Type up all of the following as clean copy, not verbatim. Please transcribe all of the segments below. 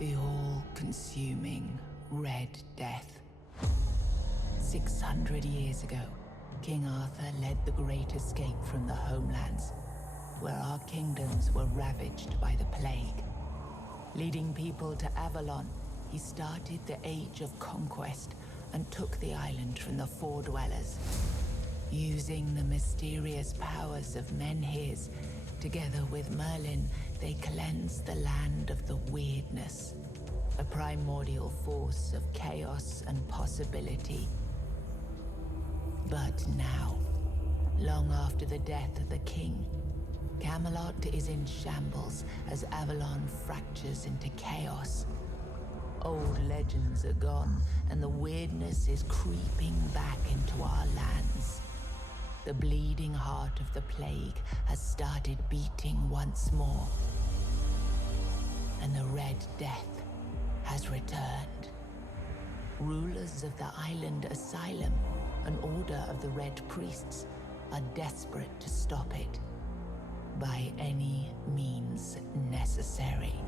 The all-consuming Red Death. 600 years ago, King Arthur led the Great Escape from the homelands, where our kingdoms were ravaged by the plague. Leading people to Avalon, he started the Age of Conquest and took the island from the Four Dwellers. Using the mysterious powers of Menhirs, together with Merlin, they cleansed the land of the weirdness, a primordial force of chaos and possibility. But now, long after the death of the king, Camelot is in shambles as Avalon fractures into chaos. Old legends are gone, and the weirdness is creeping back into our lands. The bleeding heart of the plague has started beating once more, and the Red Death has returned. Rulers of the island Asylum, an order of the Red Priests, are desperate to stop it by any means necessary.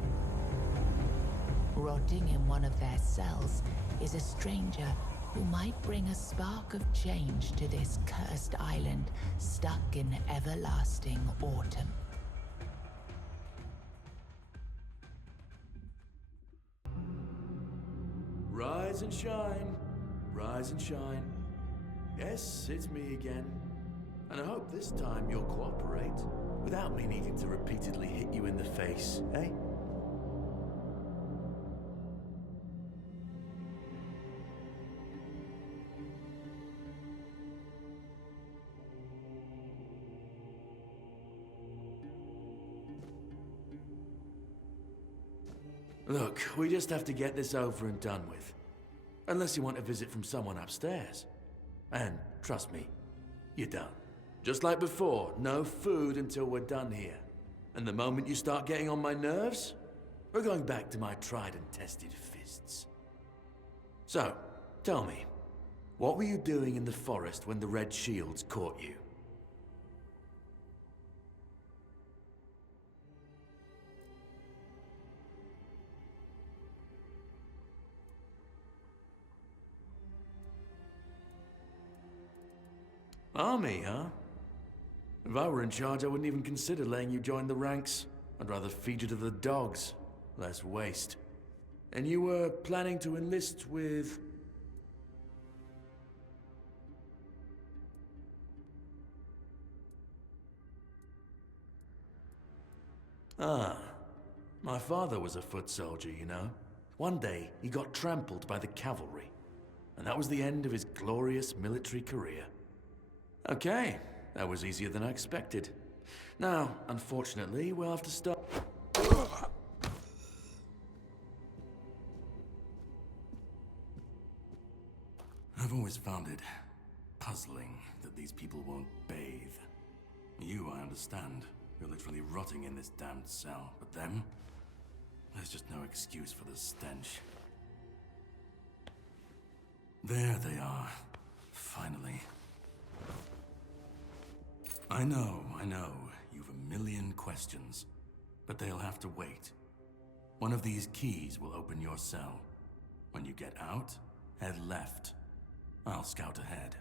Rotting in one of their cells is a stranger who might bring a spark of change to this cursed island stuck in everlasting autumn. Rise and shine, rise and shine. Yes, it's me again. And I hope this time you'll cooperate without me needing to repeatedly hit you in the face, eh? Look, we just have to get this over and done with. Unless you want a visit from someone upstairs. And trust me, you don't. Just like before, no food until we're done here. And the moment you start getting on my nerves, we're going back to my tried and tested fists. So, tell me, what were you doing in the forest when the Red Shields caught you? Army, huh? If I were in charge, I wouldn't even consider letting you join the ranks. I'd rather feed you to the dogs. Less waste. And you were planning to enlist with... Ah, my father was a foot soldier, you know. One day, he got trampled by the cavalry. And that was the end of his glorious military career. Okay, that was easier than I expected. Now, unfortunately, we'll have to start... I've always found it puzzling that these people won't bathe. You, I understand. You're literally rotting in this damned cell. But them? There's just no excuse for the stench. There they are. Finally. I know. You've a million questions. But they'll have to wait. One of these keys will open your cell. When you get out, head left. I'll scout ahead.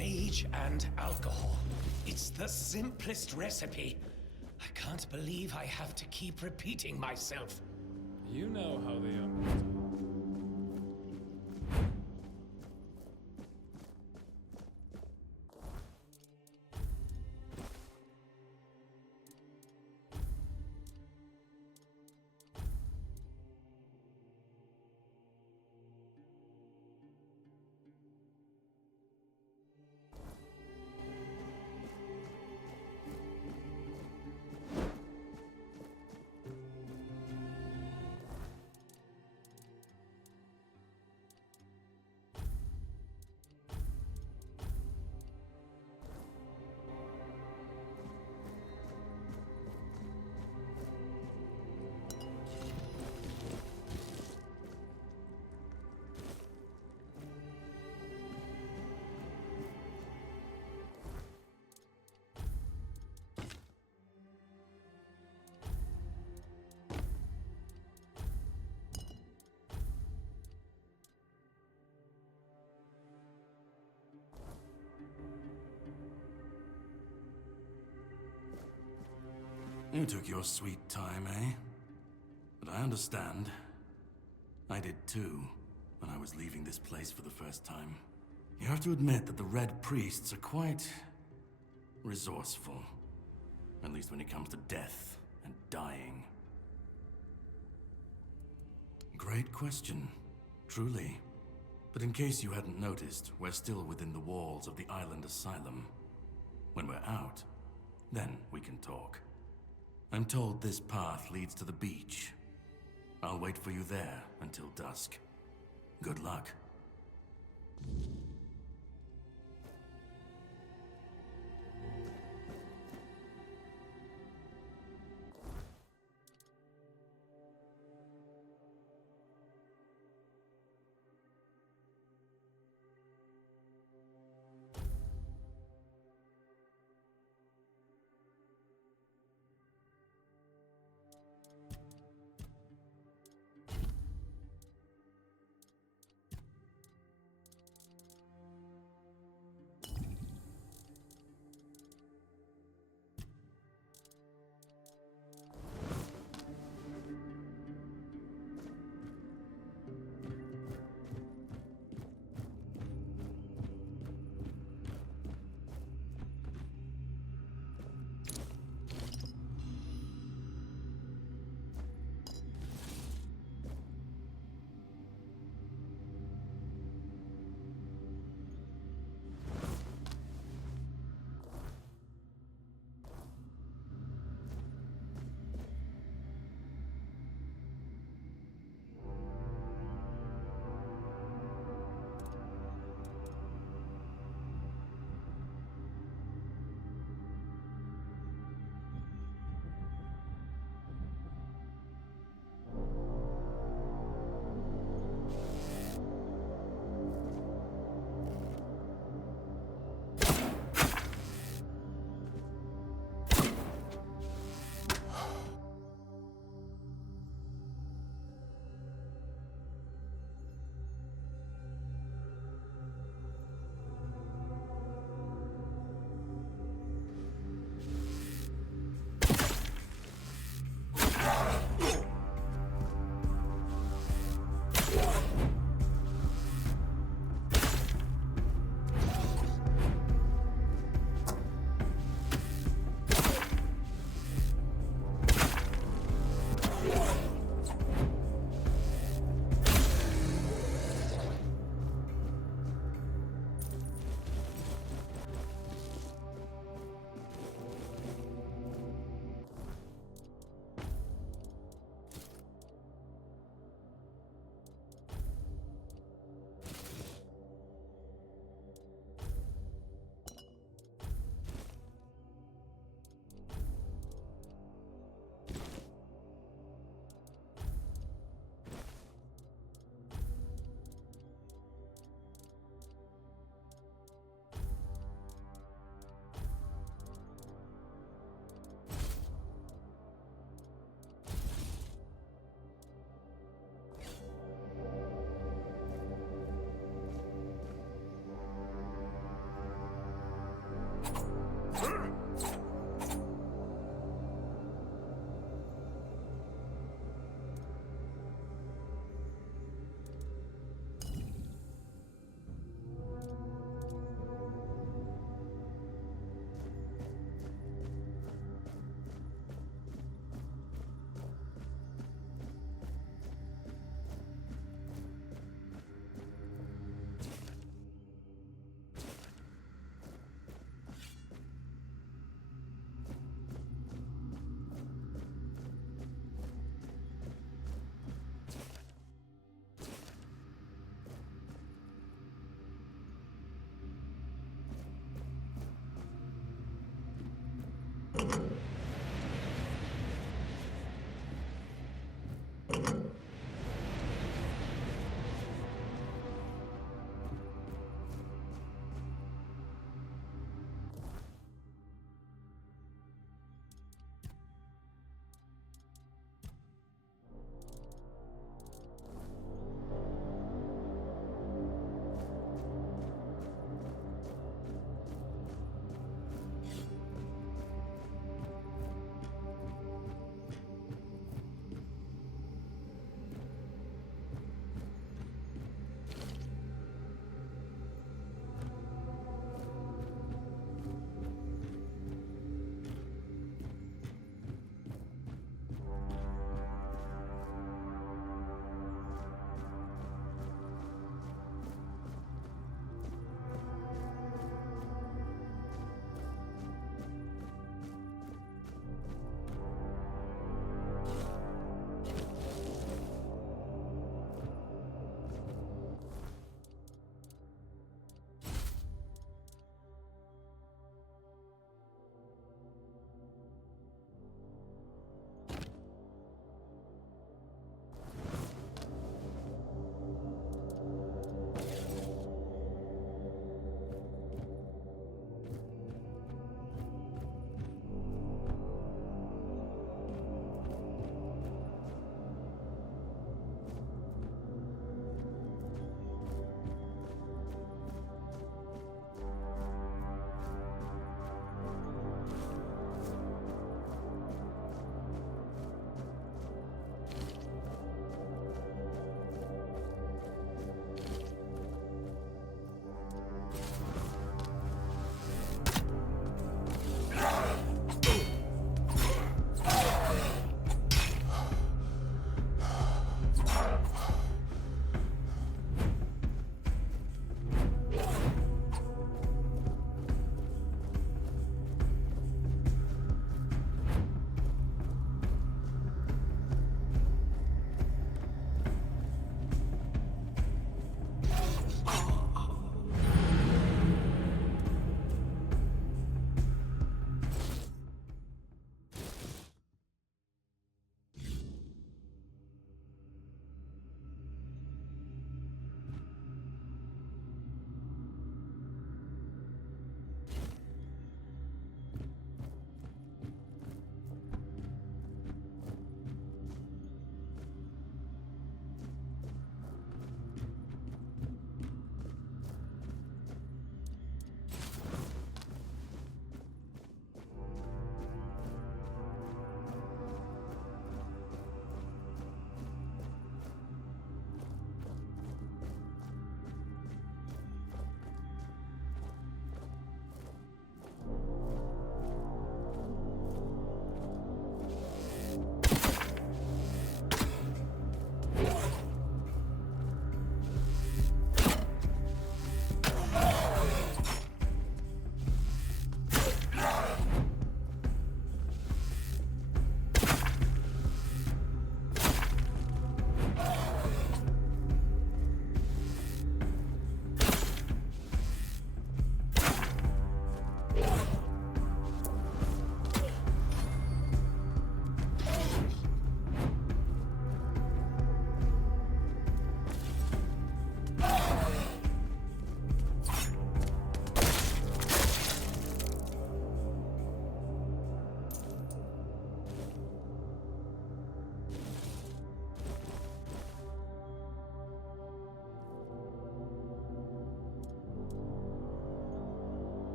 Sage and alcohol. It's the simplest recipe. I can't believe I have to keep repeating myself. You know how they are. You took your sweet time, eh? But I understand. I did too, when I was leaving this place for the first time. You have to admit that the Red Priests are quite resourceful. At least when it comes to death and dying. Great question, truly. But in case you hadn't noticed, we're still within the walls of the island asylum. When we're out, then we can talk. I'm told this path leads to the beach. I'll wait for you there until dusk. Good luck.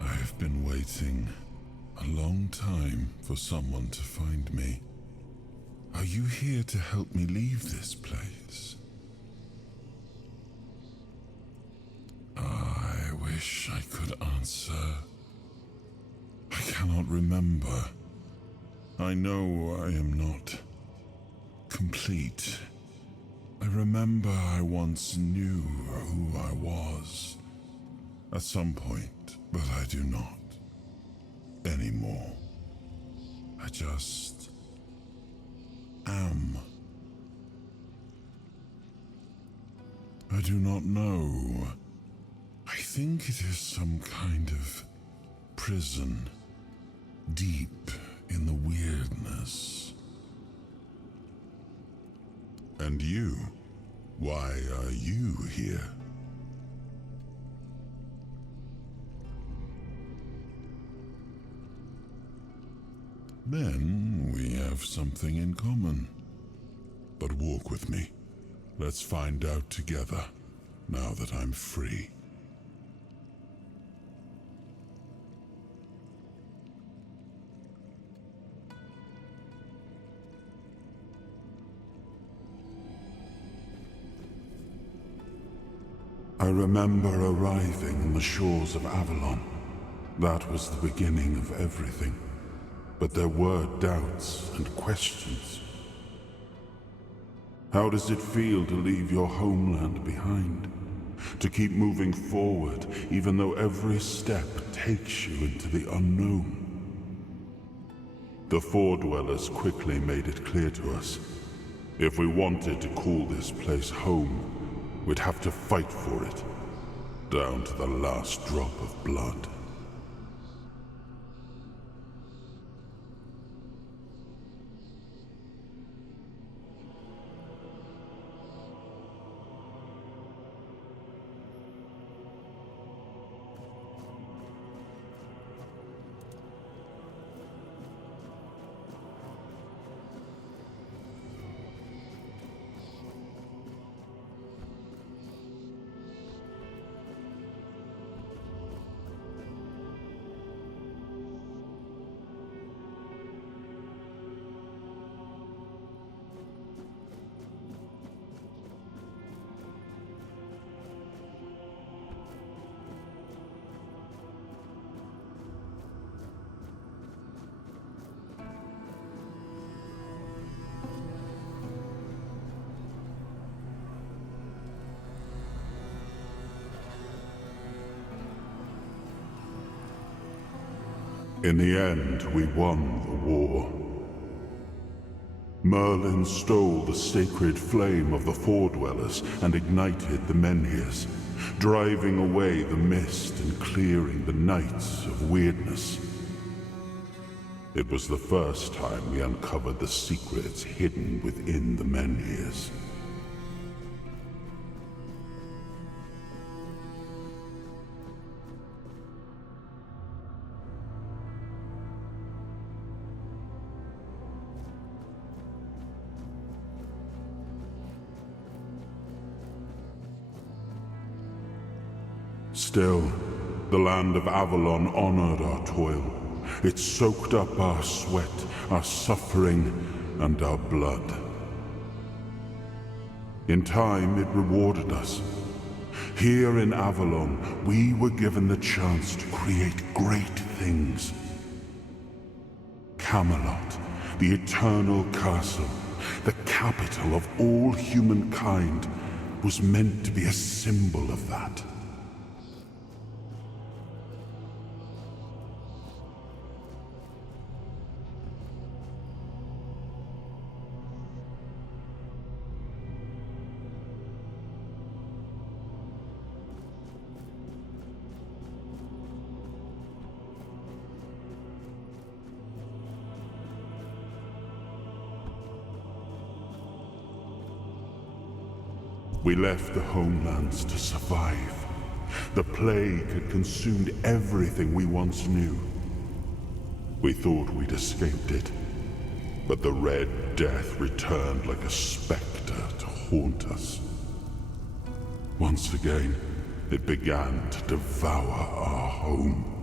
I've been waiting a long time for someone to find me. Are you here to help me leave this place? I wish I could answer. I cannot remember. I know I am not complete. I remember I once knew who I was at some point, but I do not anymore. I just am. I do not know. I think it is some kind of prison, deep in the weirdness. And you? Why are you here? Then we have something in common. But walk with me. Let's find out together, now that I'm free. I remember arriving on the shores of Avalon. That was the beginning of everything. But there were doubts and questions. How does it feel to leave your homeland behind? To keep moving forward, even though every step takes you into the unknown? The Four Dwellers quickly made it clear to us. If we wanted to call this place home, we'd have to fight for it, down to the last drop of blood. In the end, we won the war. Merlin stole the sacred flame of the Four Dwellers and ignited the menhirs, driving away the mist and clearing the nights of weirdness. It was the first time we uncovered the secrets hidden within the menhirs. Still, the land of Avalon honored our toil. It soaked up our sweat, our suffering, and our blood. In time, it rewarded us. Here in Avalon, we were given the chance to create great things. Camelot, the eternal castle, the capital of all humankind, was meant to be a symbol of that. We left the homelands to survive. The plague had consumed everything we once knew. We thought we'd escaped it, but the Red Death returned like a specter to haunt us. Once again, it began to devour our home.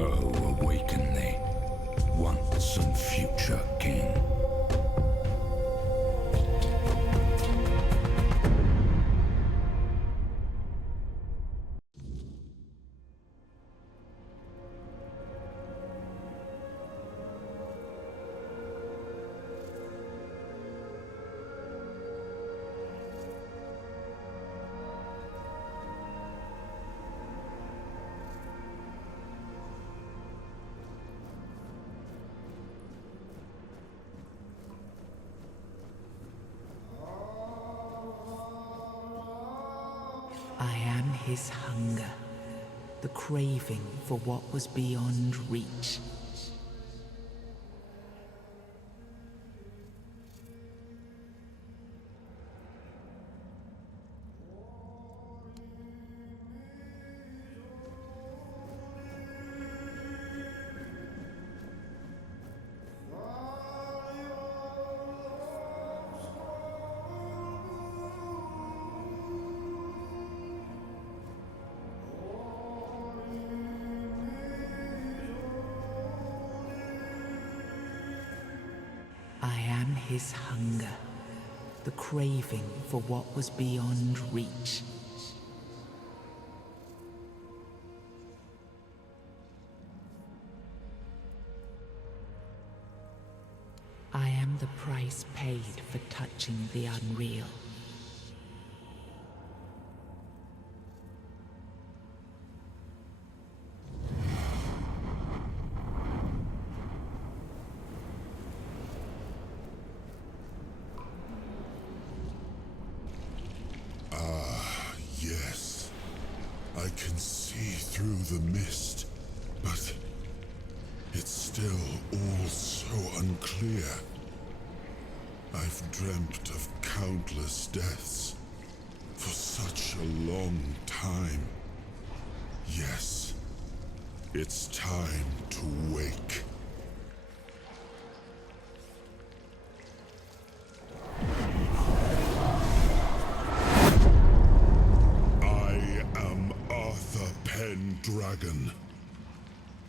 Oh, awaken thee, once and future king. his hunger, the craving for what was beyond reach. I am his hunger, the craving for what was beyond reach. I am the price paid for touching the unreal. Yes, I can see through the mist, but it's still all so unclear. I've dreamt of countless deaths for such a long time. Yes, it's time to wake. Dragon.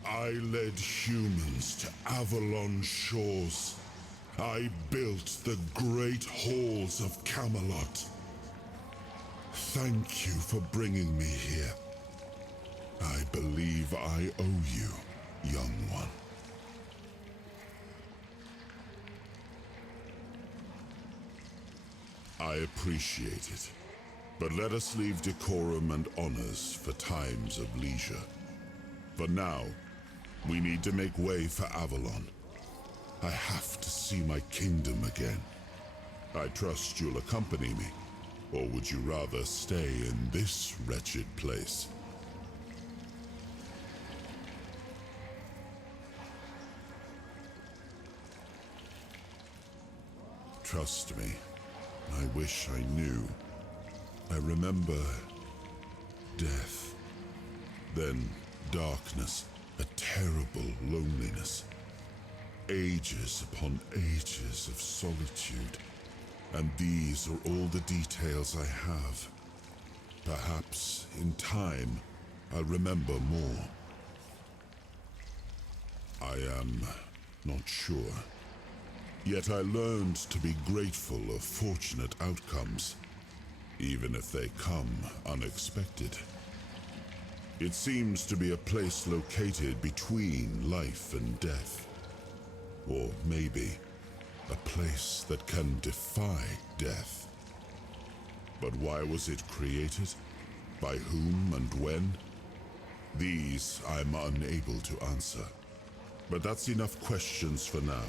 I led humans to Avalon shores. I built the great halls of Camelot. Thank you for bringing me here. I believe I owe you, young one. I appreciate it. But let us leave decorum and honors for times of leisure. For now, we need to make way for Avalon. I have to see my kingdom again. I trust you'll accompany me, or would you rather stay in this wretched place? Trust me, I wish I knew. I remember death, then darkness, a terrible loneliness, ages upon ages of solitude, and these are all the details I have. Perhaps, in time, I'll remember more. I am not sure. Yet I learned to be grateful of fortunate outcomes, even if they come unexpected. It seems to be a place located between life and death. Or maybe a place that can defy death. But why was it created? By whom and when? These I'm unable to answer. But that's enough questions for now.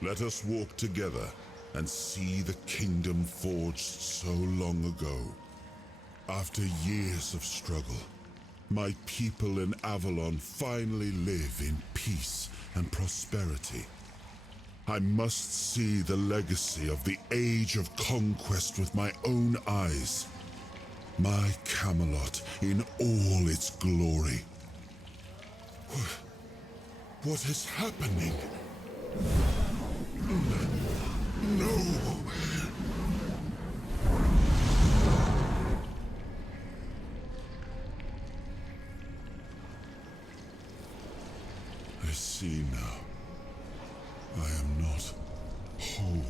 Let us walk together and see the kingdom forged so long ago. After years of struggle, my people in Avalon finally live in peace and prosperity. I must see the legacy of the Age of Conquest with my own eyes. My Camelot in all its glory. What is happening? No! I see now. I am not whole.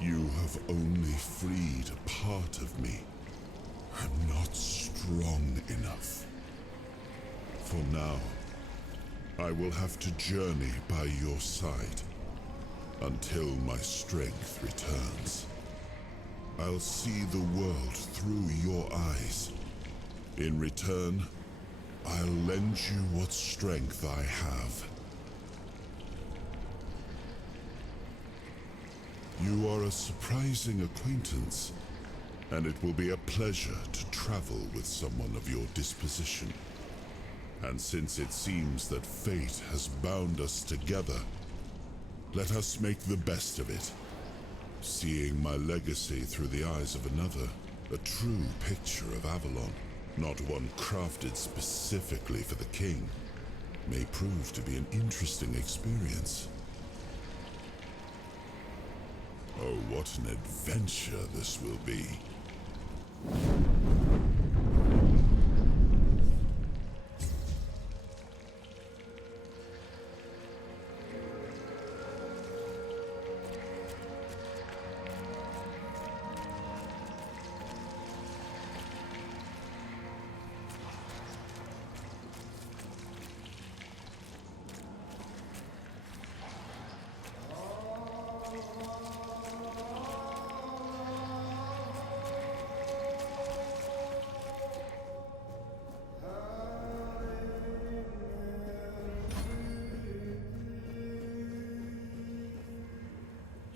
You have only freed a part of me. I'm not strong enough. For now, I will have to journey by your side until my strength returns. I'll see the world through your eyes. In return, I'll lend you what strength I have. You are a surprising acquaintance. and it will be a pleasure to travel with someone of your disposition. And since it seems that fate has bound us together, let us make the best of it. Seeing my legacy through the eyes of another, a true picture of Avalon, not one crafted specifically for the king, may prove to be an interesting experience. Oh, what an adventure this will be.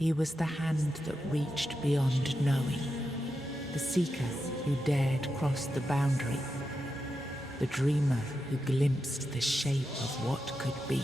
He was the hand that reached beyond knowing, the seeker who dared cross the boundary, the dreamer who glimpsed the shape of what could be.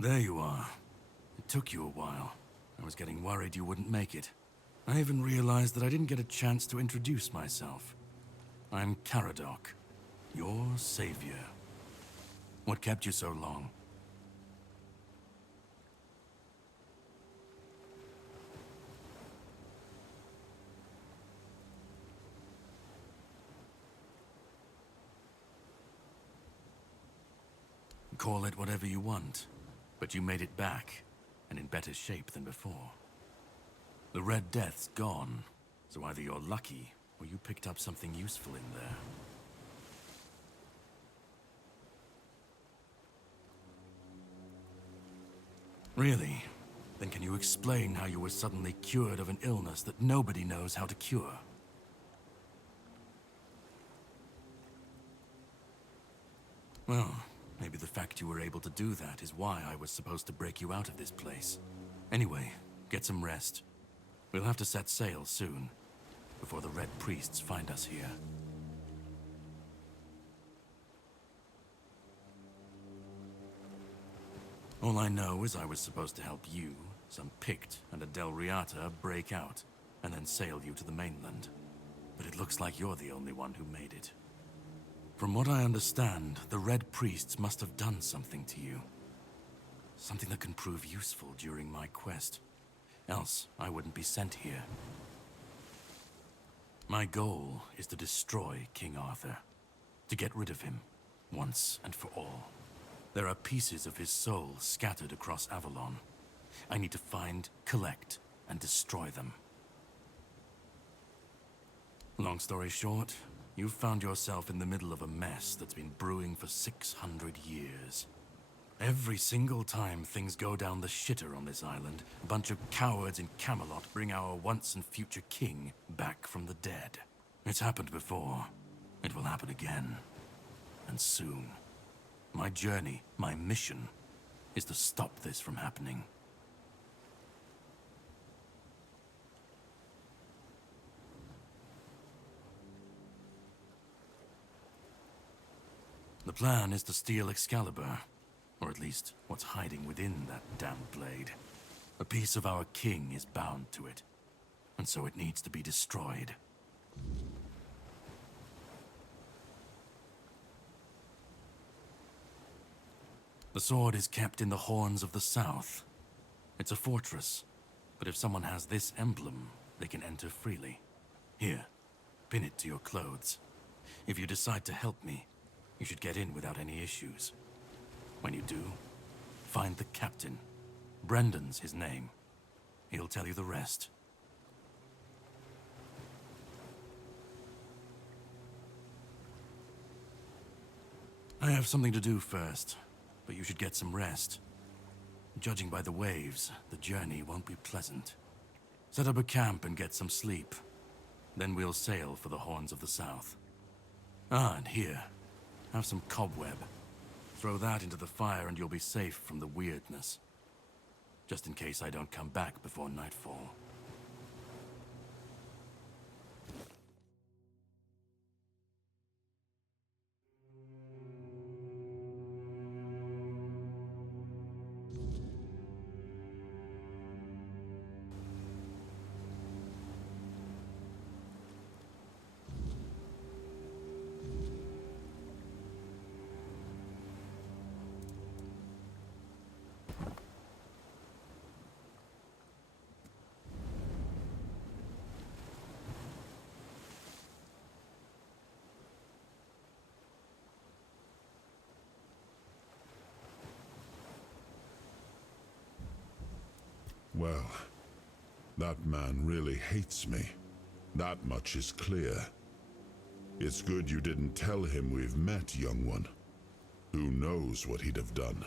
There you are. It took you a while. I was getting worried you wouldn't make it. I even realized that I didn't get a chance to introduce myself. I'm Caradoc, your savior. What kept you so long? Call it whatever you want, but you made it back, and in better shape than before. The Red Death's gone, so either you're lucky, or you picked up something useful in there. Really? Then can you explain how you were suddenly cured of an illness that nobody knows how to cure? Well, maybe the fact you were able to do that is why I was supposed to break you out of this place. Anyway, get some rest. We'll have to set sail soon, before the Red Priests find us here. All I know is I was supposed to help you, some Pict, and a Del Riata break out, and then sail you to the mainland. But it looks like you're the only one who made it. From what I understand, the Red Priests must have done something to you. Something that can prove useful during my quest. Else, I wouldn't be sent here. My goal is to destroy King Arthur. To get rid of him, once and for all. There are pieces of his soul scattered across Avalon. I need to find, collect, and destroy them. Long story short, you've found yourself in the middle of a mess that's been brewing for 600 years. Every single time things go down the shitter on this island, a bunch of cowards in Camelot bring our once and future king back from the dead. It's happened before. It will happen again. And soon. My journey, my mission, is to stop this from happening. The plan is to steal Excalibur. Or at least, what's hiding within that damned blade. A piece of our king is bound to it. And so it needs to be destroyed. The sword is kept in the Horns of the South. It's a fortress. But if someone has this emblem, they can enter freely. Here, pin it to your clothes. If you decide to help me, you should get in without any issues. When you do, find the captain. Brendan's his name. He'll tell you the rest. I have something to do first, but you should get some rest. Judging by the waves, the journey won't be pleasant. Set up a camp and get some sleep. Then we'll sail for the Horns of the South. Ah, and here, have some cobweb. Throw that into the fire and you'll be safe from the weirdness. Just in case I don't come back before nightfall. Well, that man really hates me. That much is clear. It's good you didn't tell him we've met, young one. Who knows what he'd have done?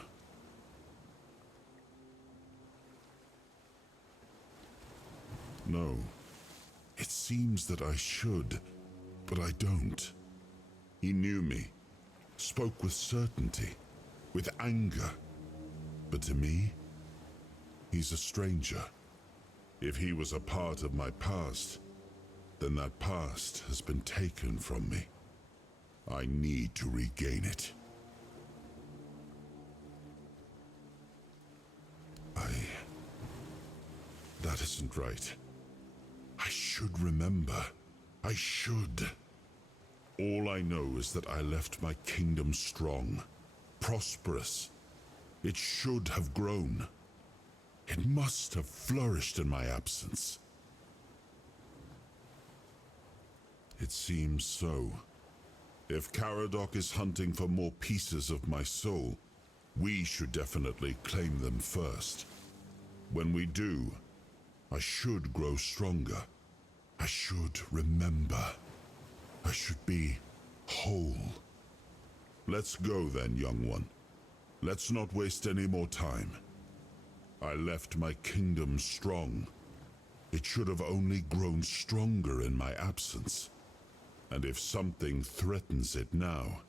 No. It seems that I should, but I don't. He knew me, spoke with certainty, with anger. But to me, he's a stranger. If he was a part of my past, then that past has been taken from me. I need to regain it. that isn't right. I should remember. I should. All I know is that I left my kingdom strong, prosperous. It should have grown. It must have flourished in my absence. It seems so. If Caradoc is hunting for more pieces of my soul, we should definitely claim them first. When we do, I should grow stronger. I should remember. I should be whole. Let's go then, young one. Let's not waste any more time. I left my kingdom strong. It should have only grown stronger in my absence. And if something threatens it now,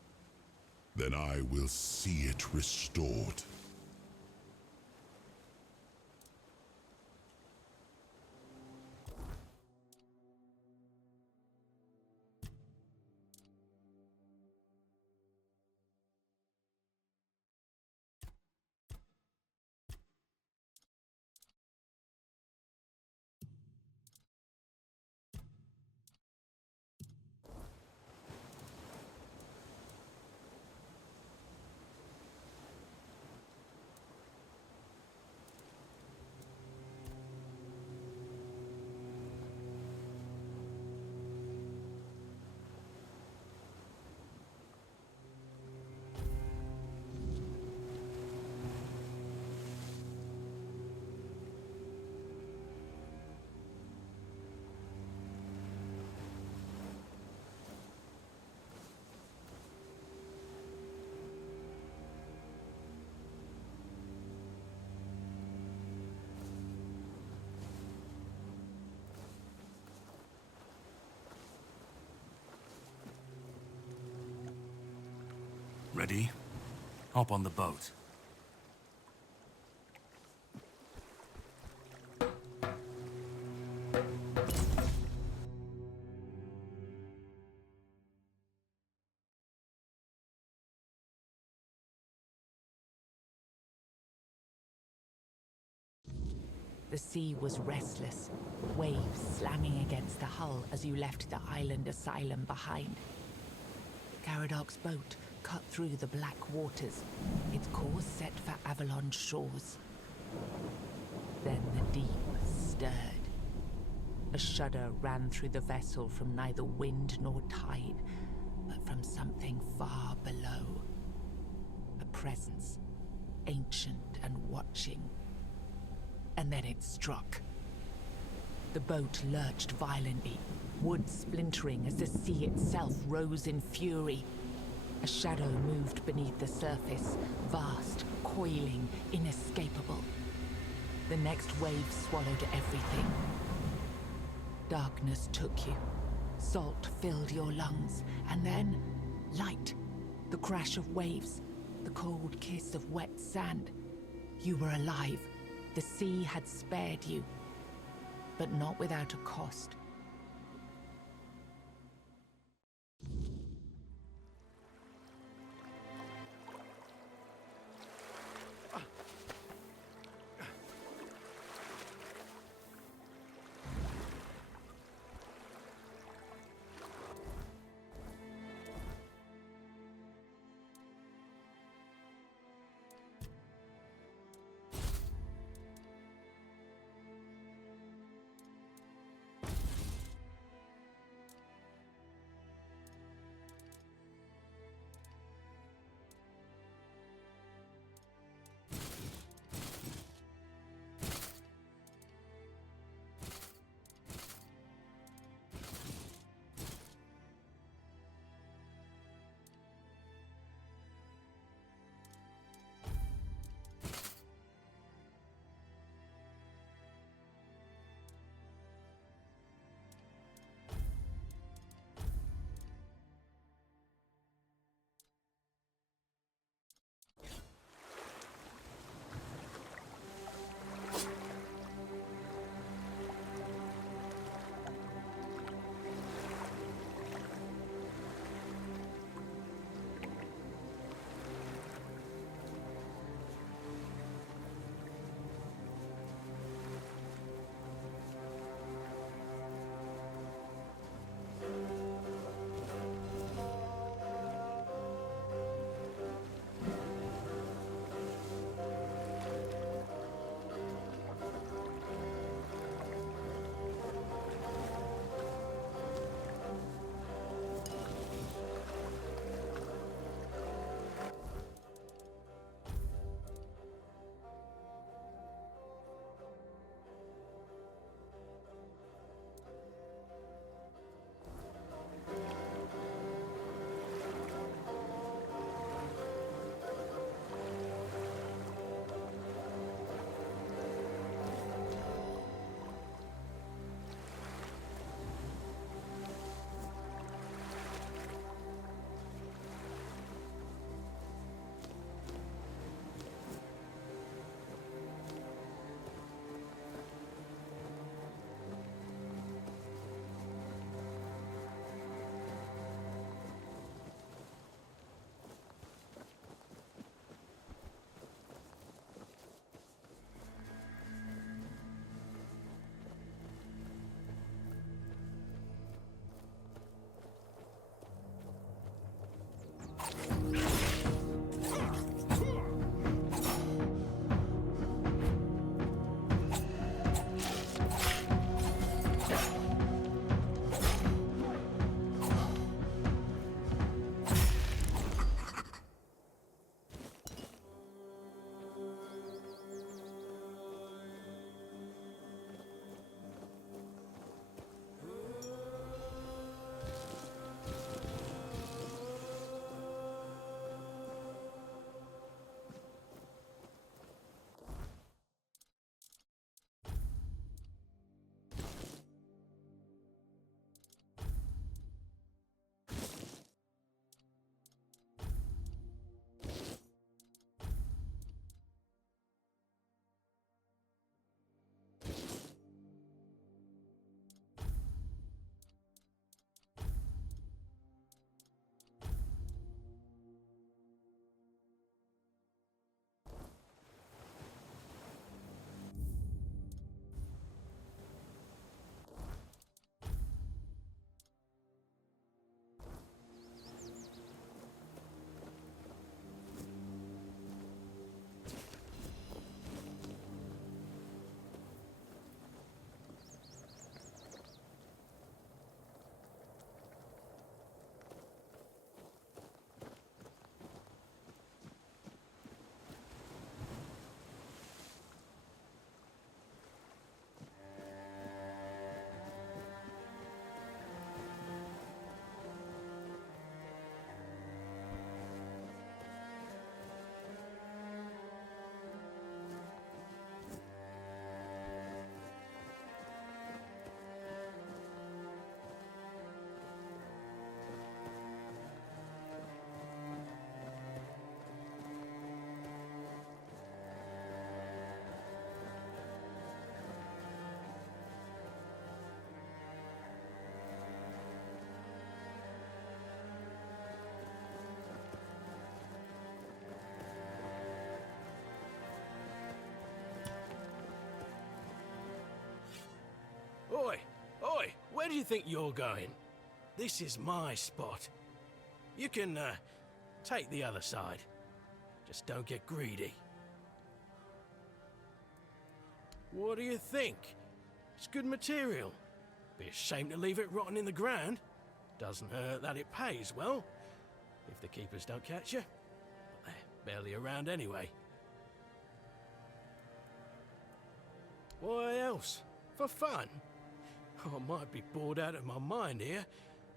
then I will see it restored. Ready? Hop on the boat. The sea was restless, waves slamming against the hull as you left the island asylum behind. Caradoc's boat cut through the black waters, its course set for Avalon's shores. Then the deep stirred. A shudder ran through the vessel from neither wind nor tide, but from something far below. A presence, ancient and watching. And then it struck. The boat lurched violently, wood splintering as the sea itself rose in fury. A shadow moved beneath the surface, vast, coiling, inescapable. The next wave swallowed everything. Darkness took you. Salt filled your lungs, and then light. The crash of waves, the cold kiss of wet sand. You were alive. The sea had spared you, but not without a cost. where do you think you're going? This is my spot. You can, take the other side. Just don't get greedy. What do you think? It's good material. Be a shame to leave it rotting in the ground. Doesn't hurt that it pays well, if the keepers don't catch you. But they're barely around anyway. Why else? For fun? I might be bored out of my mind here,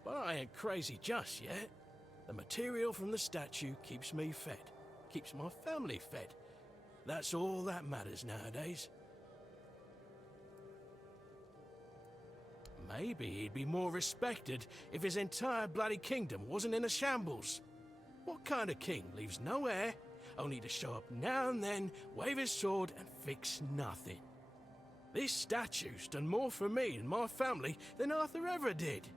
but I ain't crazy just yet. The material from the statue keeps me fed, keeps my family fed. That's all that matters nowadays. Maybe he'd be more respected if his entire bloody kingdom wasn't in a shambles. What kind of king leaves no heir, only to show up now and then, wave his sword and fix nothing? This statue's done more for me and my family than Arthur ever did.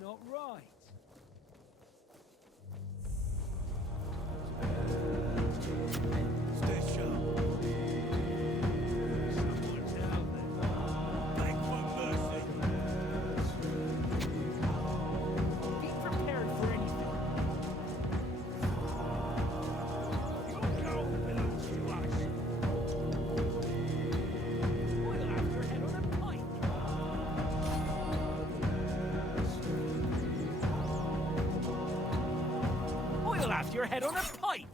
Not right. Stay sharp. Someone's out there. Beg for mercy. Be prepared for anything. Your goal belongs to us. You'll have your head on a pike.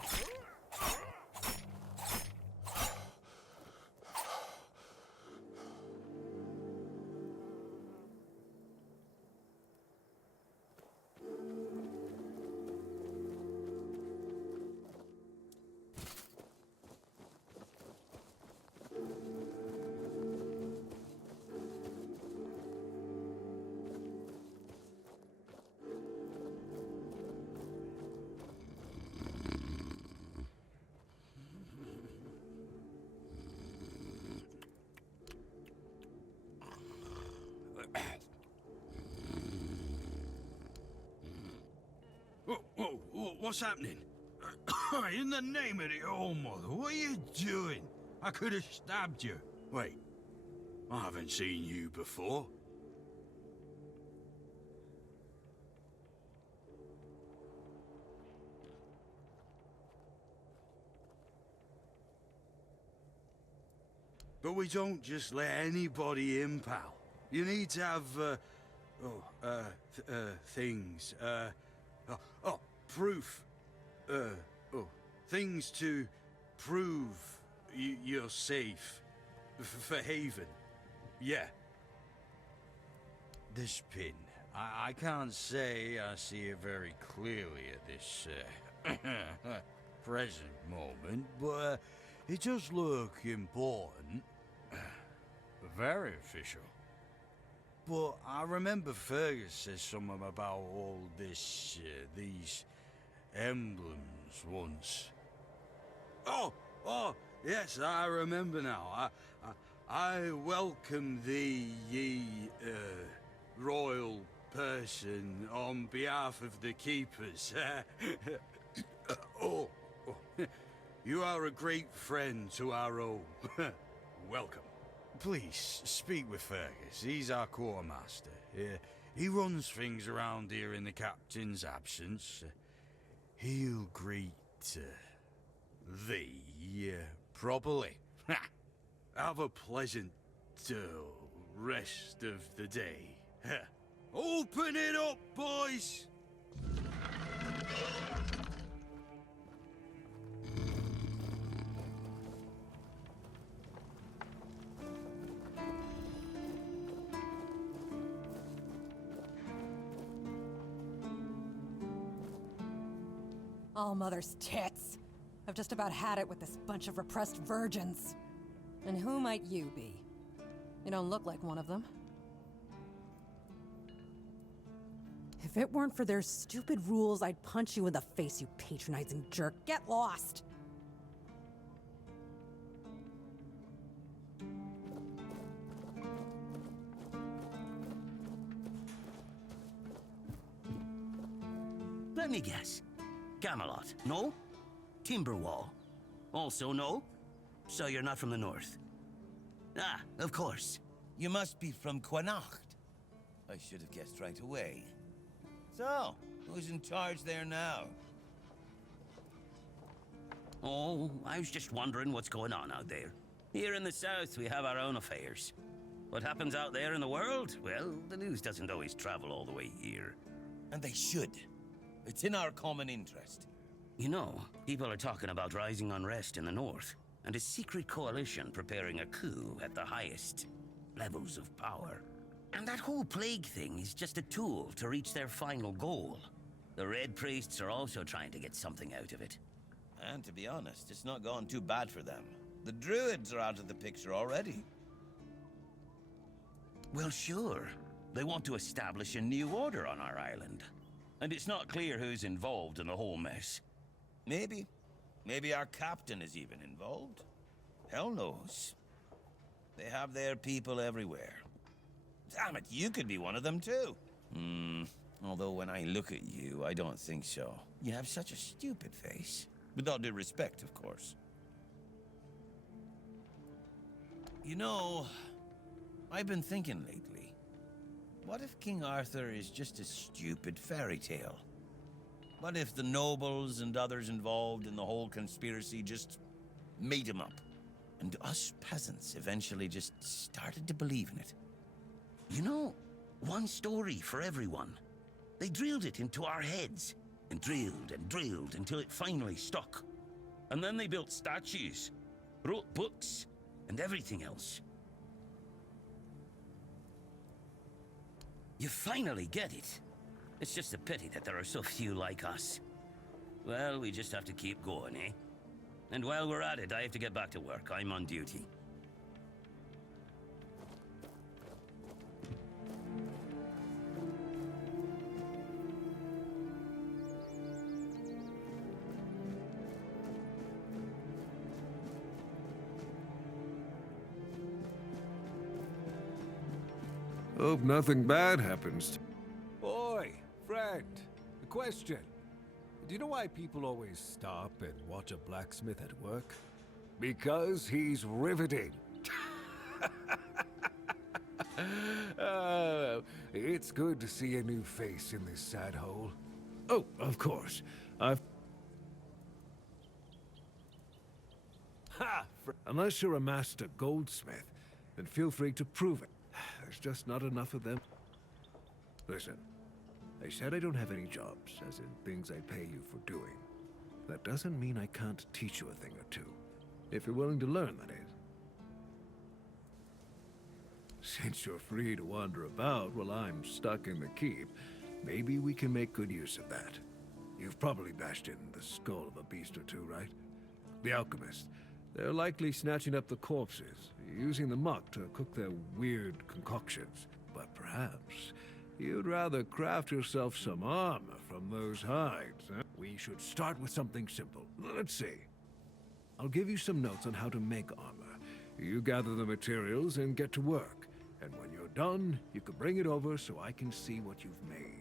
What's happening? In the name of the All-Mother, what are you doing? I could have stabbed you. Wait, I haven't seen you before. But we don't just let anybody in, pal. You need to have, things, proof. Things to prove you're safe. For Haven. Yeah. This pin. I can't say I see it very clearly at this, present moment, but it does look important. Very official. But I remember Fergus said something about all this, these emblems once. Oh, yes, I remember now. I welcome thee, ye, royal person, on behalf of the keepers. You are a great friend to our own. Welcome. Please, speak with Fergus. He's our quartermaster. He runs things around here in the captain's absence. He'll greet thee properly. Have a pleasant rest of the day. Open it up, boys! All Mother's tits. I've just about had it with this bunch of repressed virgins. And who might you be? You don't look like one of them. If it weren't for their stupid rules, I'd punch you in the face, you patronizing jerk. Get lost! Let me guess. Camelot, no? Timberwall, also no? So you're not from the north? Ah, of course. You must be from Connacht. I should have guessed right away. So, who's in charge there now? Oh, I was just wondering what's going on out there. Here in the south, we have our own affairs. What happens out there in the world? Well, the news doesn't always travel all the way here. And they should. It's in our common interest. You know, people are talking about rising unrest in the north, and a secret coalition preparing a coup at the highest levels of power. And that whole plague thing is just a tool to reach their final goal. The Red Priests are also trying to get something out of it. And to be honest, it's not gone too bad for them. The Druids are out of the picture already. Well, sure. They want to establish a new order on our island. And it's not clear who's involved in the whole mess. Maybe. Maybe our captain is even involved. Hell knows. They have their people everywhere. Damn it, you could be one of them too. Although when I look at you, I don't think so. You have such a stupid face. With all due respect, of course. You know, I've been thinking lately. What if King Arthur is just a stupid fairy tale? What if the nobles and others involved in the whole conspiracy just made him up? And us peasants eventually just started to believe in it? You know, one story for everyone. They drilled it into our heads. and drilled until it finally stuck. And then they built statues, wrote books, and everything else. You finally get it. It's just a pity that there are so few like us. Well, we just have to keep going, eh? And while we're at it, I have to get back to work. I'm on duty. Hope nothing bad happens. Oi, friend. A question. Do you know why people always stop and watch a blacksmith at work? Because he's riveting. It's good to see a new face in this sad hole. Oh, of course. Unless you're a master goldsmith, then feel free to prove it. There's just not enough of them. Listen, I said I don't have any jobs, as in things I pay you for doing. That doesn't mean I can't teach you a thing or two. If you're willing to learn, that is. Since you're free to wander about while I'm stuck in the keep, maybe we can make good use of that. You've probably bashed in the skull of a beast or two, right? The alchemists. They're likely snatching up the corpses, using the muck to cook their weird concoctions. But perhaps you'd rather craft yourself some armor from those hides, huh? We should start with something simple. Let's see. I'll give you some notes on how to make armor. You gather the materials and get to work. And when you're done, you can bring it over so I can see what you've made.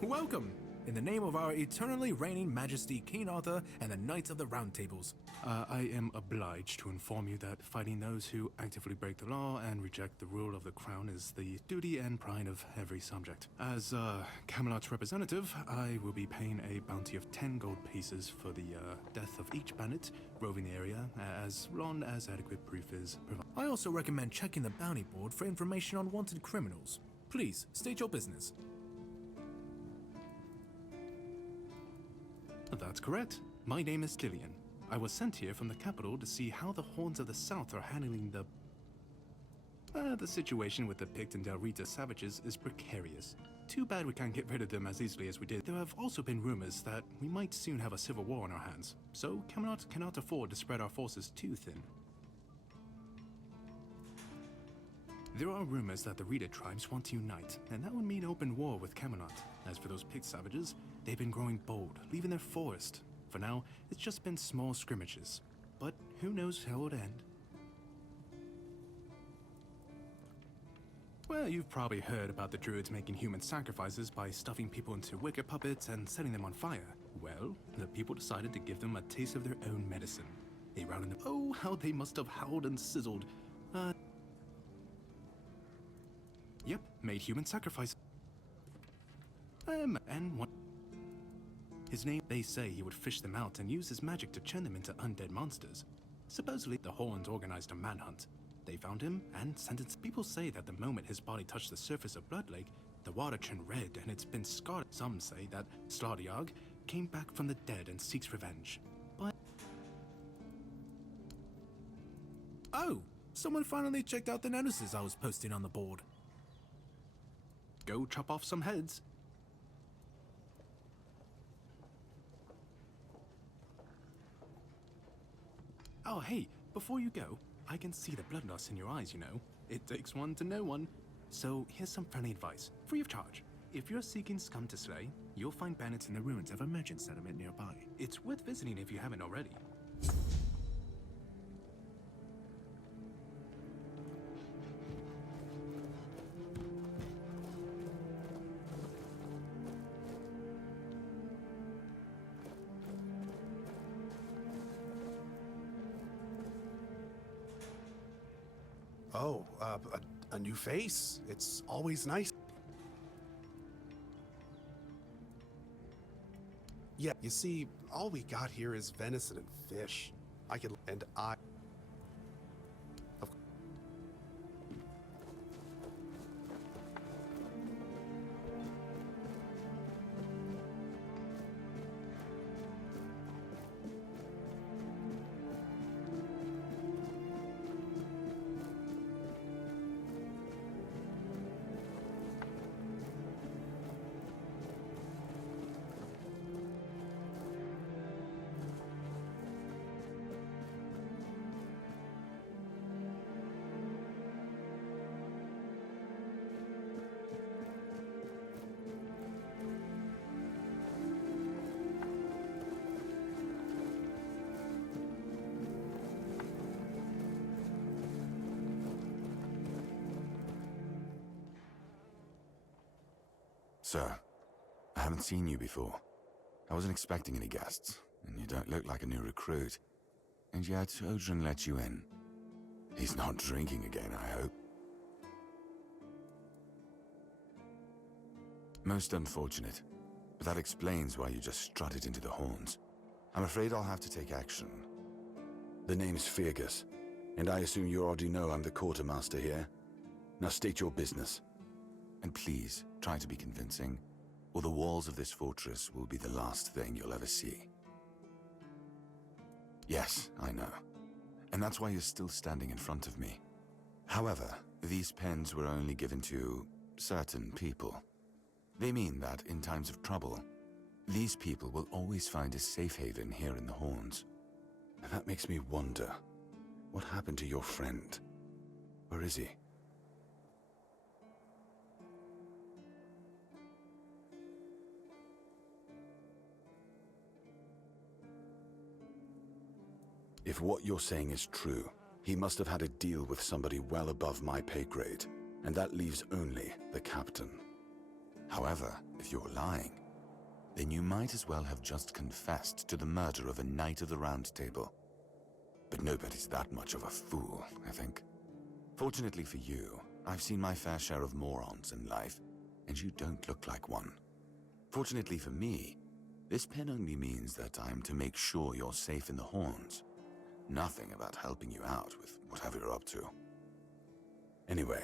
Welcome! In the name of our eternally reigning Majesty King Arthur and the Knights of the Round Tables, I am obliged to inform you that fighting those who actively break the law and reject the rule of the crown is the duty and pride of every subject. As Camelot's representative, I will be paying a bounty of 10 gold pieces for the death of each bandit roving the area, as long as adequate proof is provided. I also recommend checking the bounty board for information on wanted criminals. Please, state your business. That's correct. My name is Killian. I was sent here from the capital to see how the Horns of the South are handling the situation with the Pict and Del Rita savages is precarious. Too bad we can't get rid of them as easily as we did. There have also been rumors that we might soon have a civil war on our hands, so Camelot cannot afford to spread our forces too thin. There are rumors that the Rita tribes want to unite, and that would mean open war with Camelot. As for those Pict savages, they've been growing bold, leaving their forest. For now, it's just been small scrimmages, but who knows how it'll end. Well, you've probably heard about the druids making human sacrifices by stuffing people into wicker puppets and setting them on fire. Well, the people decided to give them a taste of their own medicine. They rounded them. Oh, how they must have howled and sizzled. Yep, made human sacrifice. And one. His name, they say he would fish them out and use his magic to turn them into undead monsters. Supposedly, the Horns organized a manhunt. They found him and sentenced. People say that the moment his body touched the surface of Blood Lake, the water turned red and it's been scarred. Some say that Slaughterjag came back from the dead and seeks revenge. But... Oh! Someone finally checked out the notices I was posting on the board. Go chop off some heads. Oh, hey, before you go, I can see the bloodlust in your eyes, you know. It takes one to know one. So here's some friendly advice, free of charge. If you're seeking scum to slay, you'll find bandits in the ruins of a merchant settlement nearby. It's worth visiting if you haven't already. Oh, a new face? It's always nice. Yeah, you see, all we got here is venison and fish. Sir, I haven't seen you before. I wasn't expecting any guests, and you don't look like a new recruit. And yet, Odrin let you in. He's not drinking again, I hope. Most unfortunate, but that explains why you just strutted into the Horns. I'm afraid I'll have to take action. The name's Fergus, and I assume you already know I'm the quartermaster here. Now state your business. And please, try to be convincing, or the walls of this fortress will be the last thing you'll ever see. Yes, I know. And that's why you're still standing in front of me. However, these pens were only given to certain people. They mean that in times of trouble, these people will always find a safe haven here in the Horns. And that makes me wonder, what happened to your friend? Where is he? If what you're saying is true, he must have had a deal with somebody well above my pay grade, and that leaves only the captain. However, if you're lying, then you might as well have just confessed to the murder of a Knight of the Round Table. But nobody's that much of a fool, I think. Fortunately for you, I've seen my fair share of morons in life, and you don't look like one. Fortunately for me, this pen only means that I'm to make sure you're safe in the Horns. Nothing about helping you out with whatever you're up to. Anyway,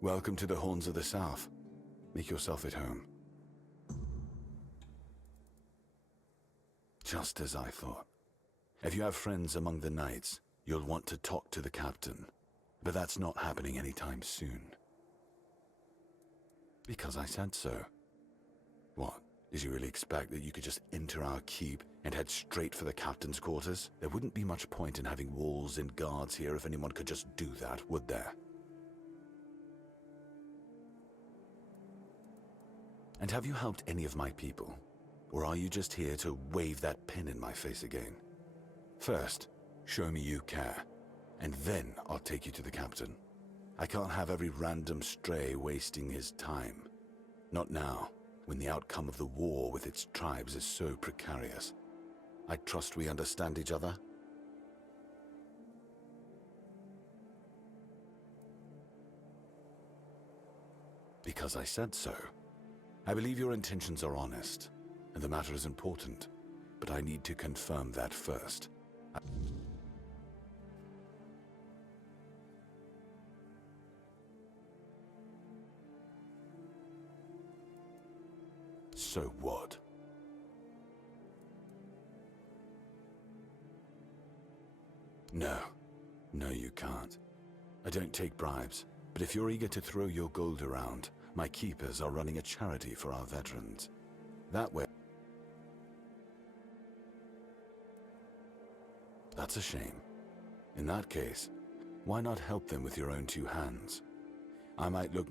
welcome to the Horns of the South. Make yourself at home. Just as I thought. If you have friends among the knights, you'll want to talk to the captain. But that's not happening anytime soon. Because I said so. What? Did you really expect that you could just enter our keep and head straight for the captain's quarters? There wouldn't be much point in having walls and guards here if anyone could just do that, would there? And have you helped any of my people? Or are you just here to wave that pin in my face again? First, show me you care, and then I'll take you to the captain. I can't have every random stray wasting his time. Not now, when the outcome of the war with its tribes is so precarious. I trust we understand each other? Because I said so. I believe your intentions are honest, and the matter is important, but I need to confirm that first. So what? No. No, you can't. I don't take bribes, but if you're eager to throw your gold around, my keepers are running a charity for our veterans. That way... That's a shame. In that case, why not help them with your own two hands? I might look...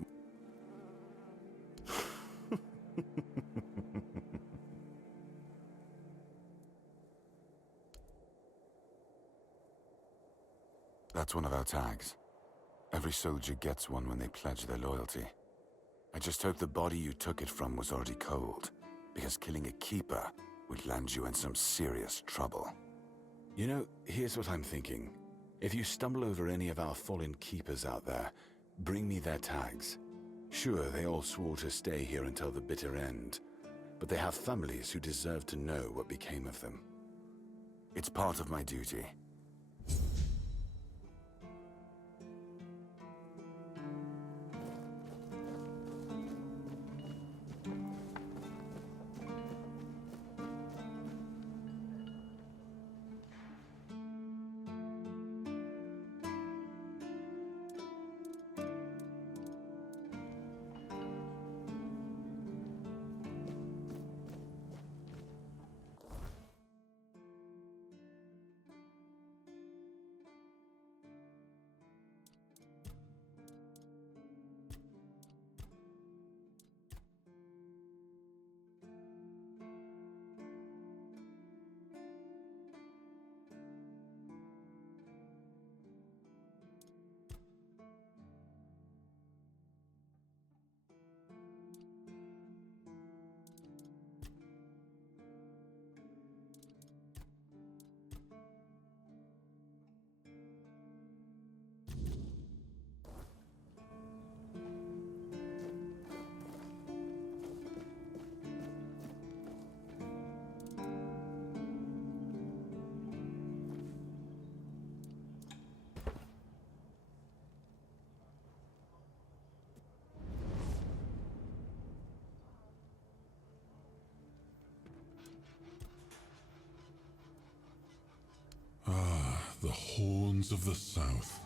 That's one of our tags. Every soldier gets one when they pledge their loyalty. I just hope the body you took it from was already cold, because killing a keeper would land you in some serious trouble. You know, here's what I'm thinking. If you stumble over any of our fallen keepers out there, bring me their tags. Sure, they all swore to stay here until the bitter end, but they have families who deserve to know what became of them. It's part of my duty. The horns of the south,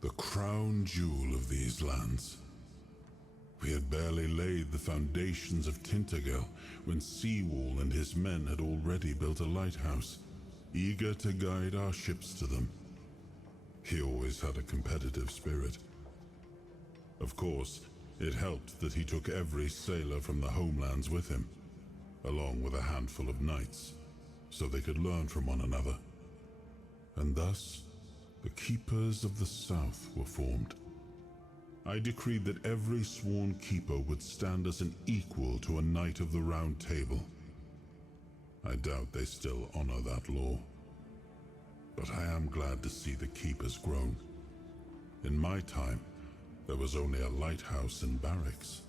the crown jewel of these lands. We had barely laid the foundations of Tainted Grail when Seawall and his men had already built a lighthouse, eager to guide our ships to them. He always had a competitive spirit. Of course, it helped that he took every sailor from the homelands with him, along with a handful of knights, so they could learn from one another. And thus, the Keepers of the South were formed. I decreed that every sworn keeper would stand as an equal to a Knight of the Round Table. I doubt they still honor that law. But I am glad to see the keepers grown. In my time, there was only a lighthouse and barracks.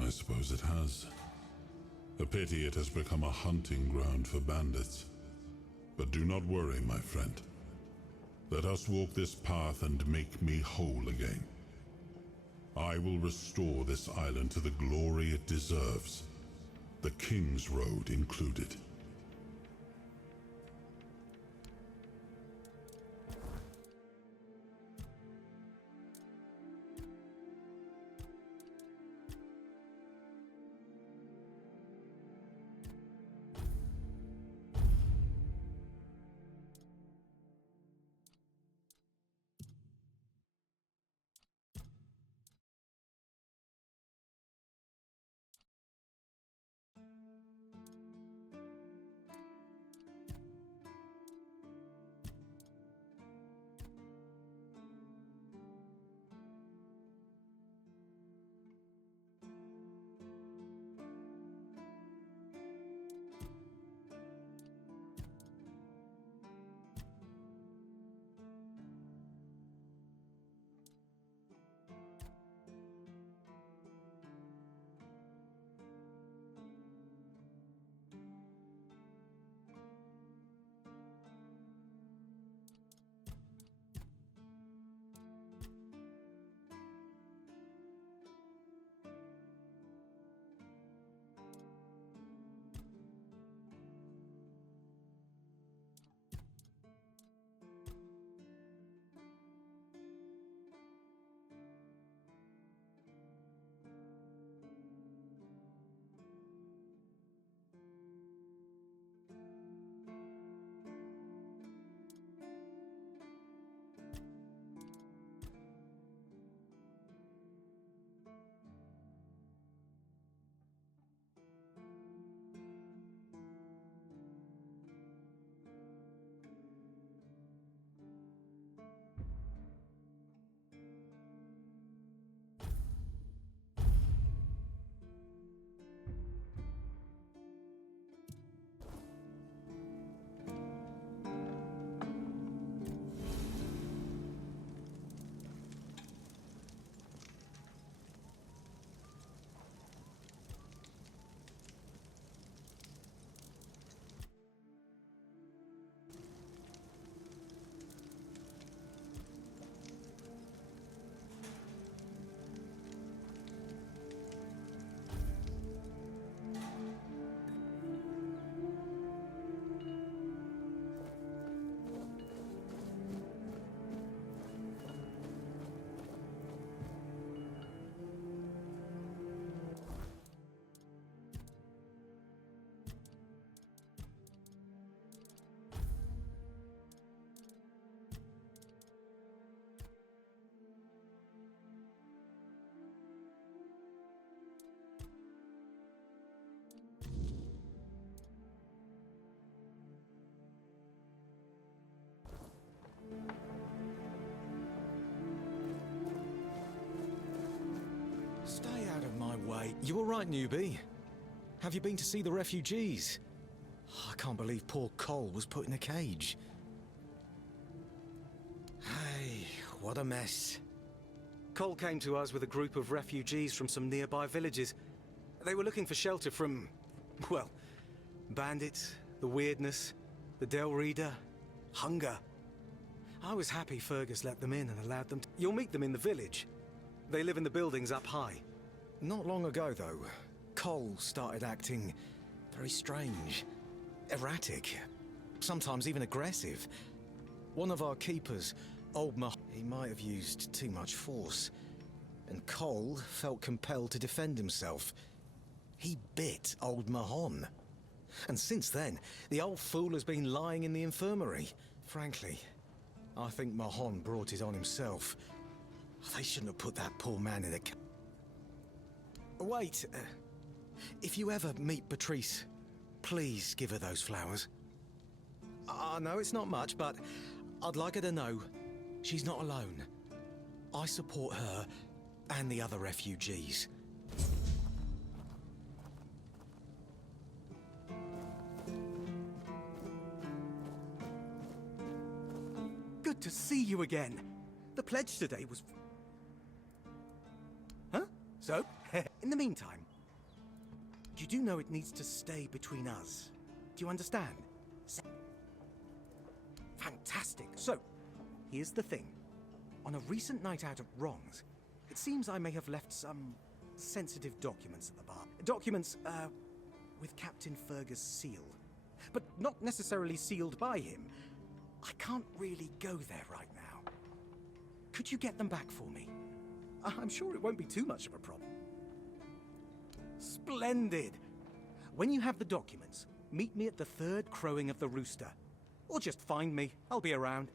I suppose it has. A pity it has become a hunting ground for bandits. But do not worry, my friend. Let us walk this path and make me whole again. I will restore this island to the glory it deserves, the King's Road included. Stay out of my way. You all right, newbie? Have you been to see the refugees? I can't believe poor Cole was put in a cage. Hey, what a mess. Cole came to us with a group of refugees from some nearby villages. They were looking for shelter from, well, bandits, the weirdness, the Del Reader, hunger. I was happy Fergus let them in and allowed them to... You'll meet them in the village. They live in the buildings up high. Not long ago, though, Cole started acting very strange, erratic, sometimes even aggressive. One of our keepers, Old Mahon, he might have used too much force, and Cole felt compelled to defend himself. He bit Old Mahon. And since then, the old fool has been lying in the infirmary. Frankly, I think Mahon brought it on himself. They shouldn't have put that poor man in a... Wait, if you ever meet Patrice, please give her those flowers. I know it's not much, but I'd like her to know she's not alone. I support her and the other refugees. Good to see you again. The pledge today was... Huh? So, in the meantime, you do know it needs to stay between us. Do you understand? Fantastic. So, Here's the thing. On a recent night out at Wrongs, it seems I may have left some sensitive documents at the bar. Documents, with Captain Fergus' seal. But not necessarily sealed by him. I can't really go there right now. Could you get them back for me? I'm sure it won't be too much of a problem. Splendid! When you have the documents, meet me at the third crowing of the rooster. Or just find me. I'll be around.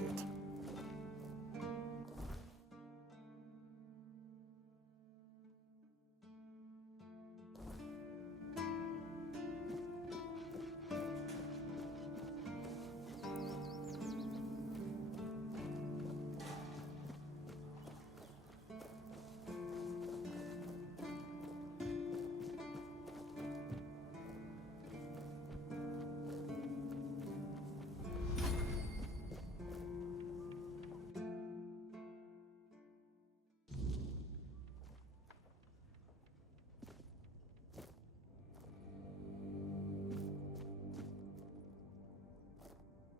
it.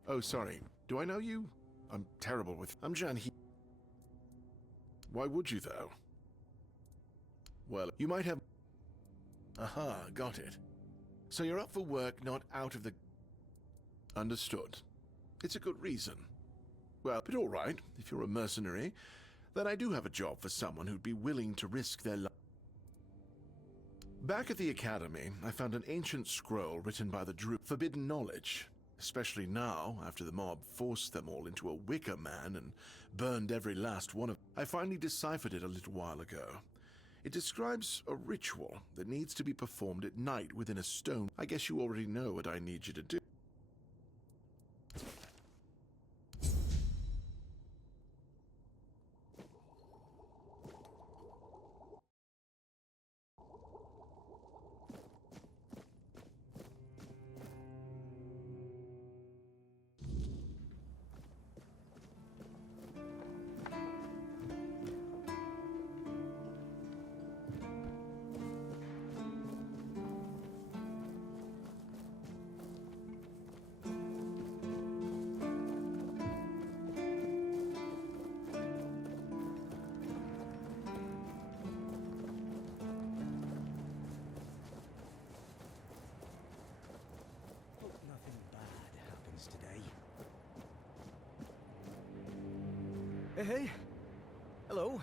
Oh, sorry. Do I know you? I'm terrible with... I'm Jan He... Why would you, though? Well, you might have... Aha, got it. So you're up for work, not out of the... Understood. It's a good reason. Well, but all right, if you're a mercenary, then I do have a job for someone who'd be willing to risk their life. Back at the Academy, I found an ancient scroll written by the Druid, Forbidden Knowledge. Especially now, after the mob forced them all into a wicker man and burned every last one of... I finally deciphered it a little while ago. It describes a ritual that needs to be performed at night within a stone. I guess you already know what I need you to do. Hey. Hello.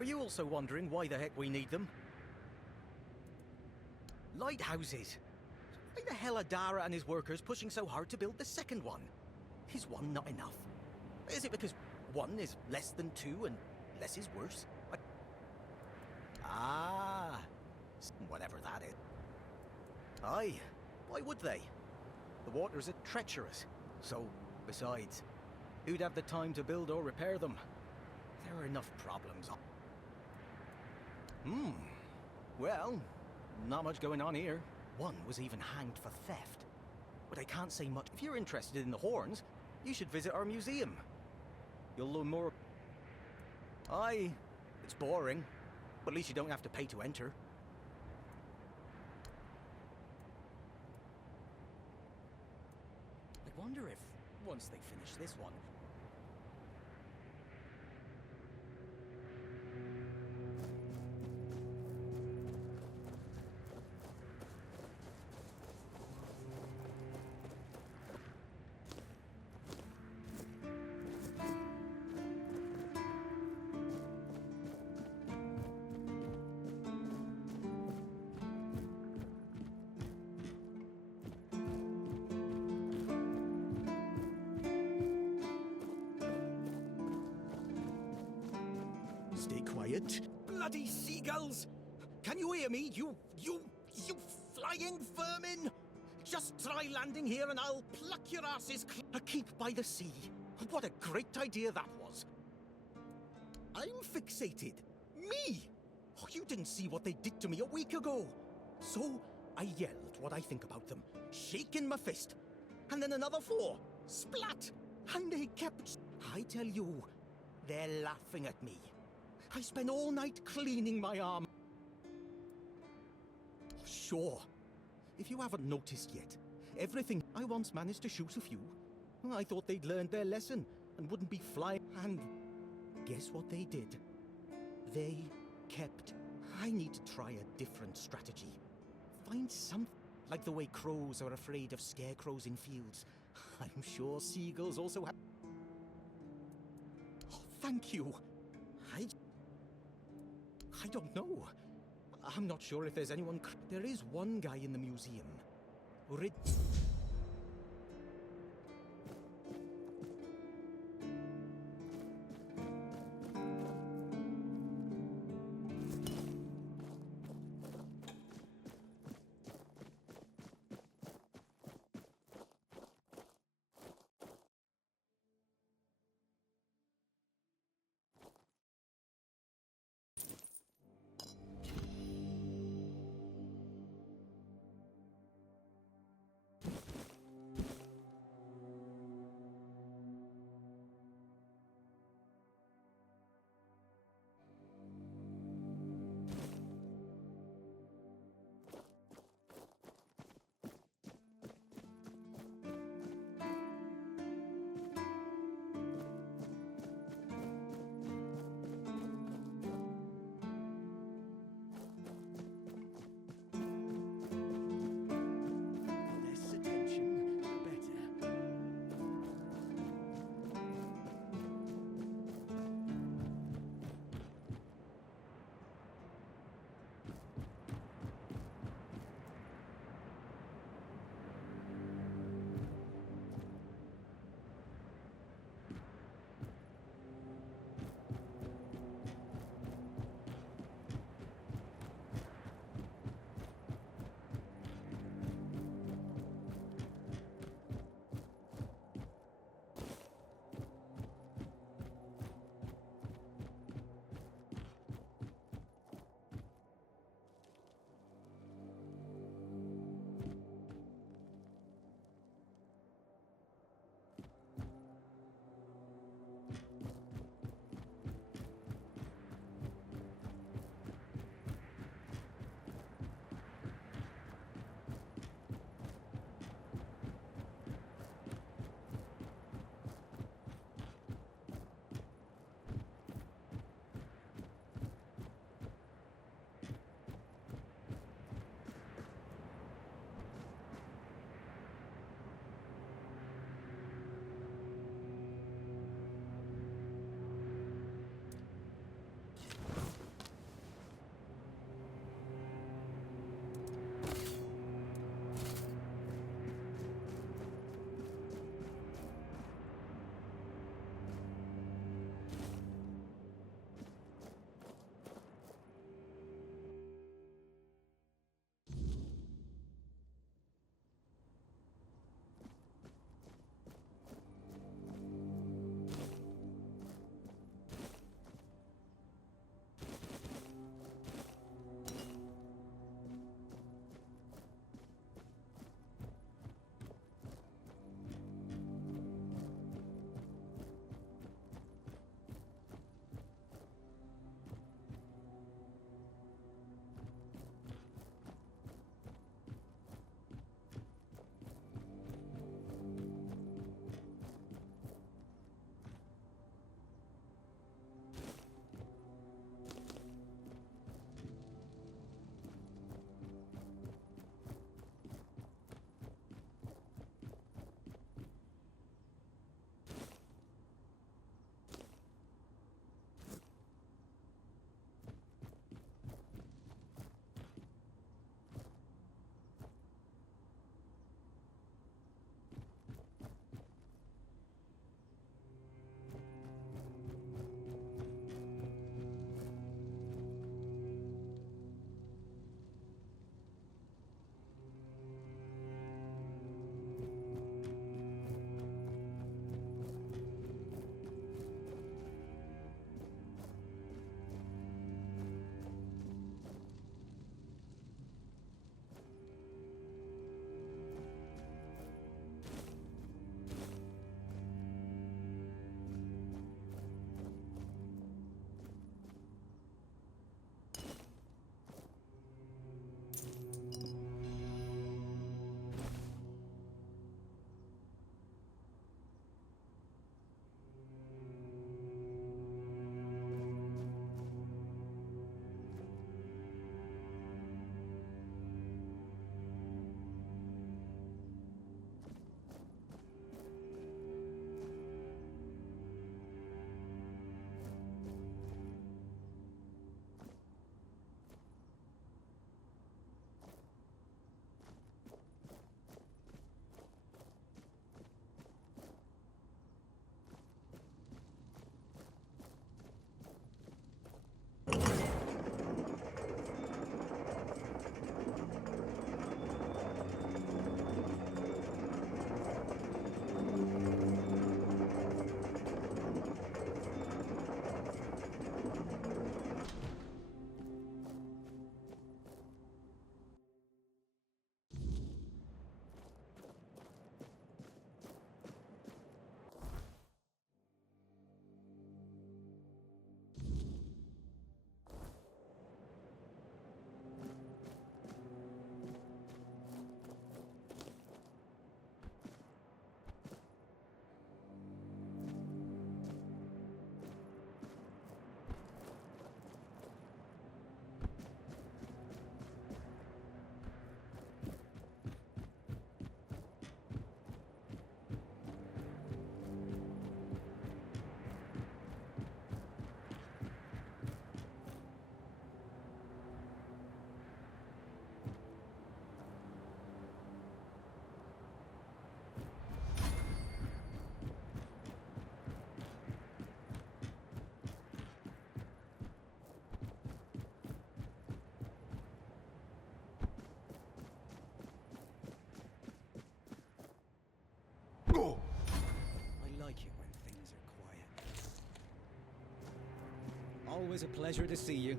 Were you also wondering why the heck we need them? Lighthouses. Why the hell are Dara and his workers pushing so hard to build the second one? Is one not enough? Is it because one is less than two and less is worse? Ah, whatever that is. Aye, why would they? The waters are treacherous, so, besides, who'd have the time to build or repair them? There are enough problems. Well, not much going on here. One was even hanged for theft. But I can't say much. If you're interested in the horns, you should visit our museum. You'll learn more. Aye, it's boring, but at least you don't have to pay to enter. I wonder if, once they finish this one, stay quiet. Bloody seagulls! Can you hear me? You flying vermin! Just try landing here and I'll pluck your asses a keep by the sea. What a great idea that was. I'm fixated. Me! Oh, you didn't see what they did to me a week ago. So I yelled what I think about them, shaking my fist. And then another 4. Splat! And they kept... I tell you, they're laughing at me. I spent all night cleaning my arm. Sure. If you haven't noticed yet, everything... I once managed to shoot a few. I thought they'd learned their lesson and wouldn't be flying. And guess what they did? They kept... I need to try a different strategy. Find something... Like the way crows are afraid of scarecrows in fields. I'm sure seagulls also have... Oh, thank you. I don't know. I'm not sure if there's anyone... There is one guy in the museum. I like it when things are quiet. Always a pleasure to see you.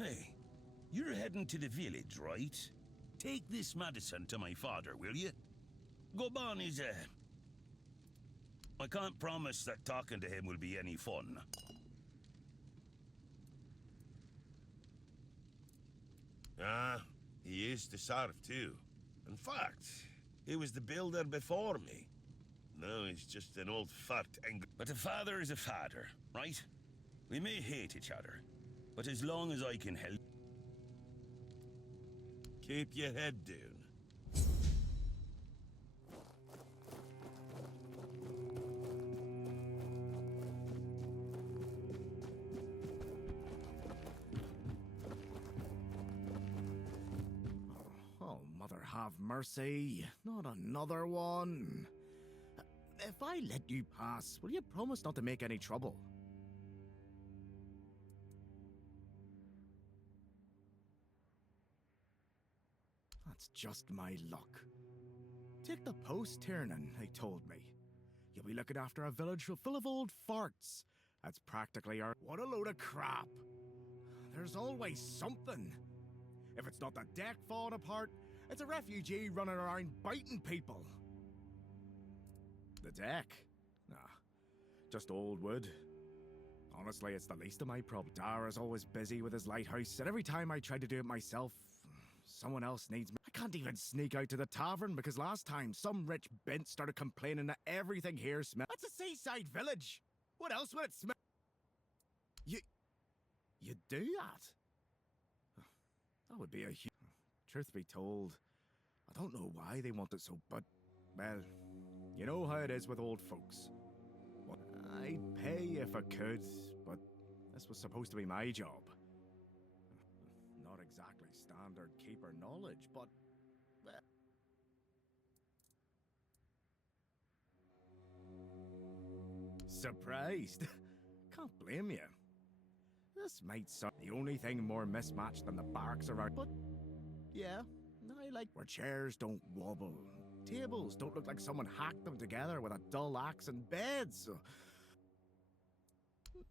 Hey, you're heading to the village, right? Take this medicine to my father, will you? Goban is I can't promise that talking to him will be any fun. Ah, he is the serf too. In fact, he was the builder before me. Now he's just an old fat angry. But a father is a father, right? We may hate each other, but as long as I can help... Keep your head down. Oh, Mother have mercy. Not another one. If I let you pass, will you promise not to make any trouble? That's just my luck. Take the post turning, they told me. You'll be looking after a village full of old farts. That's practically our... What a load of crap. There's always something. If it's not the deck falling apart, it's a refugee running around biting people. The deck? Nah, just old wood. Honestly, it's the least of my problem. Dara's always busy with his lighthouse, and every time I try to do it myself, someone else needs me. I can't even sneak out to the tavern because last time some rich bint started complaining that everything here smells. That's a seaside village. What else would it smell? You do that? That would be a huge... Truth be told, I don't know why they want it so, but, well, you know how it is with old folks. Well, I'd pay if I could, but this was supposed to be my job. Not exactly standard keeper knowledge, but... well... Surprised? Can't blame you. This might sound the only thing more mismatched than the barracks around, but... yeah, I like where chairs don't wobble. Tables don't look like someone hacked them together with a dull axe, and beds...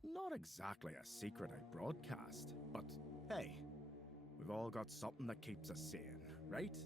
not exactly a secret I broadcast, but hey, we've all got something that keeps us sane, right?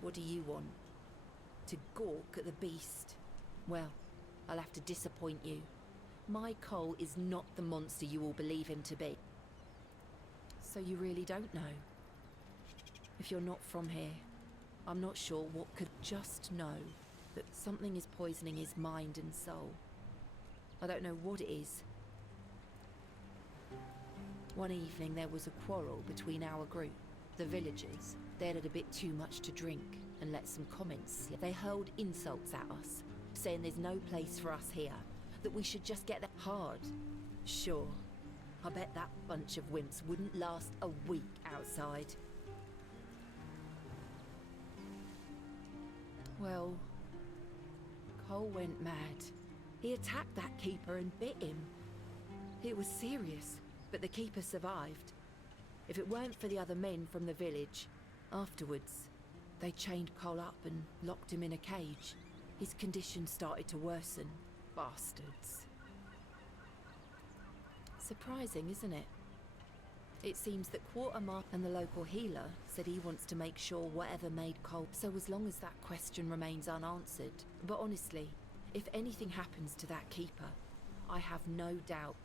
What do you want? To gawk at the beast? Well, I'll have to disappoint you. My Cole is not the monster you all believe him to be. So you really don't know? If you're not from here, I'm not sure what could just know that something is poisoning his mind and soul. I don't know what it is. One evening there was a quarrel between our group, the villagers. They'd had a bit too much to drink and let some comments slip. They hurled insults at us, saying there's no place for us here, that we should just get that hard. Sure, I bet that bunch of wimps wouldn't last a week outside. Well, Cole went mad. He attacked that keeper and bit him. It was serious, but the keeper survived. If it weren't for the other men from the village, afterwards, they chained Cole up and locked him in a cage. His condition started to worsen. Bastards. Surprising, isn't it? It seems that Quartermaster and the local healer said he wants to make sure whatever made Cole. So as long as that question remains unanswered. But honestly, if anything happens to that keeper, I have no doubt.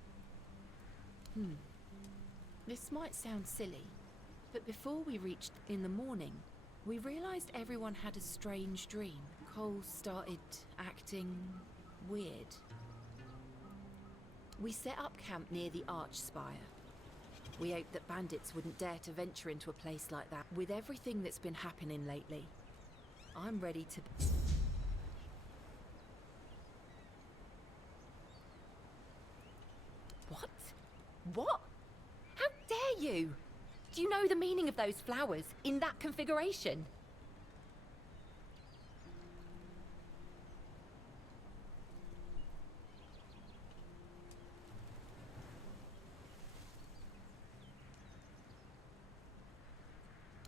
This might sound silly, but before we reached in the morning, we realized everyone had a strange dream. Cole started acting weird. We set up camp near the arch spire. We hoped that bandits wouldn't dare to venture into a place like that. With everything that's been happening lately, I'm ready to... What? What? How dare you? Do you know the meaning of those flowers in that configuration?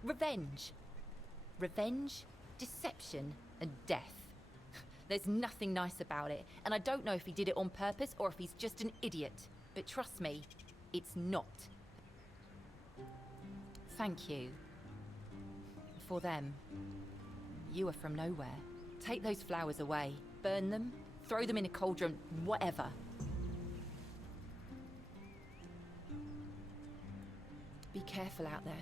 Revenge. Revenge, deception, and death. There's nothing nice about it, and I don't know if he did it on purpose or if he's just an idiot. But trust me, it's not. Thank you. For them. You are from nowhere. Take those flowers away. Burn them, throw them in a cauldron, whatever. Be careful out there.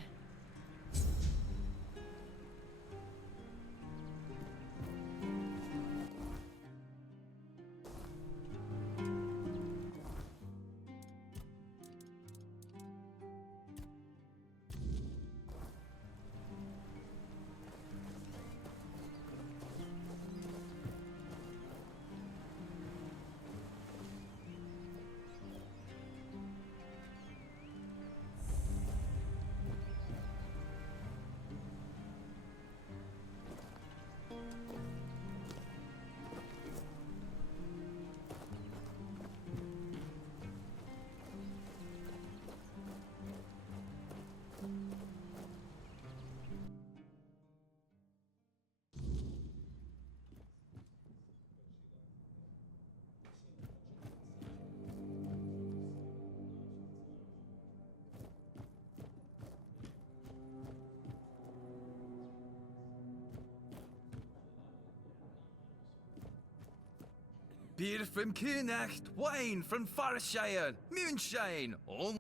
Beer from Kunacht, wine from Farshire, moonshine, oh...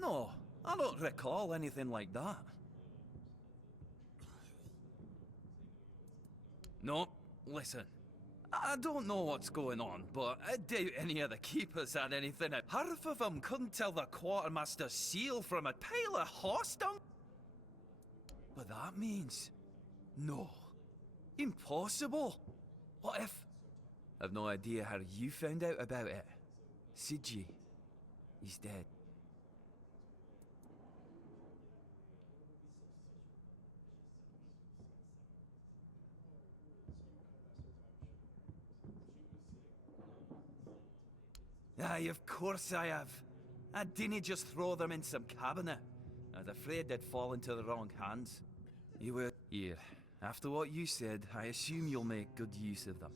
No, I don't recall anything like that. No, listen. I don't know what's going on, but I doubt any of the keepers had anything. Half of them couldn't tell the quartermaster's seal from a pile of horse dung. But that means... no. Impossible. What if... I've no idea how you found out about it. Siji. He's dead. Aye, of course I have. I didn't just throw them in some cabinet. I was afraid they'd fall into the wrong hands. You were... Here, after what you said, I assume you'll make good use of them.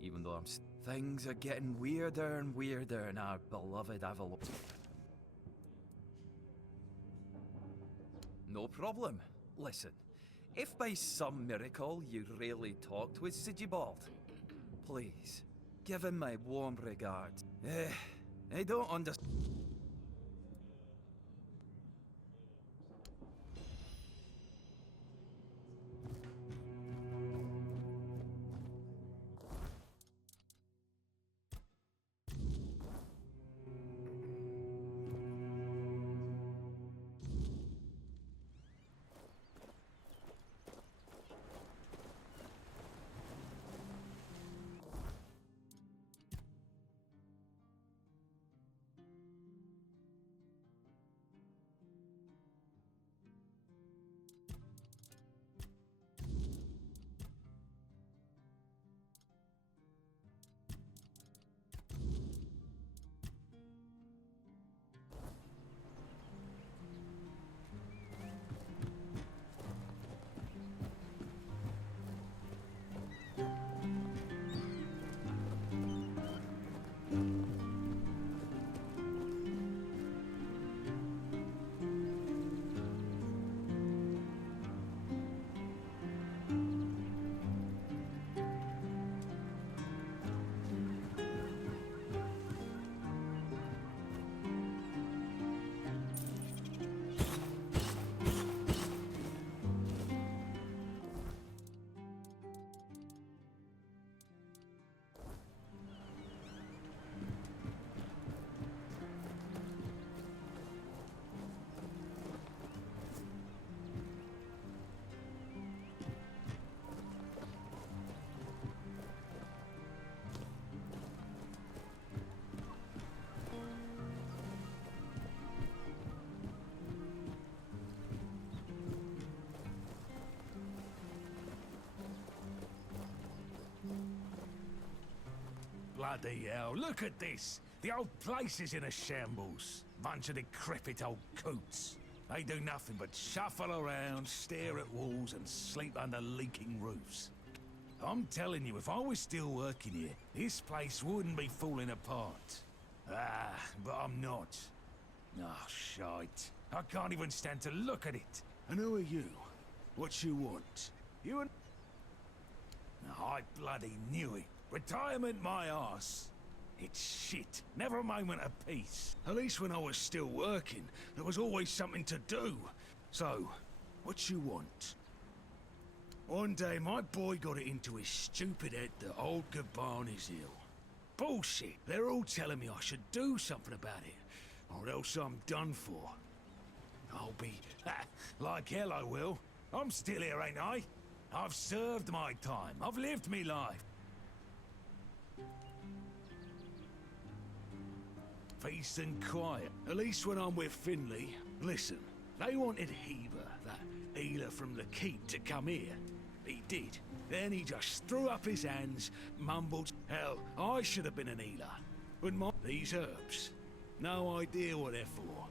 Even though I'm... Things are getting weirder and weirder in our beloved Avalon. No problem. Listen, if by some miracle you really talked with Sigibald, please, give him my warm regards. I don't understand. Bloody hell, look at this! The old place is in a shambles. Bunch of decrepit old coots. They do nothing but shuffle around, stare at walls, and sleep under leaking roofs. I'm telling you, if I was still working here, this place wouldn't be falling apart. Ah, but I'm not. Oh, shite. I can't even stand to look at it. And who are you? What you want? You and... I bloody knew it. Retirement my arse. It's shit. Never a moment of peace. At least when I was still working, there was always something to do. So, what you want? One day, my boy got it into his stupid head that old Gaban is ill. Bullshit. They're all telling me I should do something about it, or else I'm done for. I'll be... like hell I will. I'm still here, ain't I? I've served my time. I've lived me life. Peace and quiet. At least when I'm with Finley. Listen, they wanted Heber, that healer from the keep, to come here. He did. Then he just threw up his hands, mumbled, hell, I should have been an healer. But these herbs, no idea what they're for.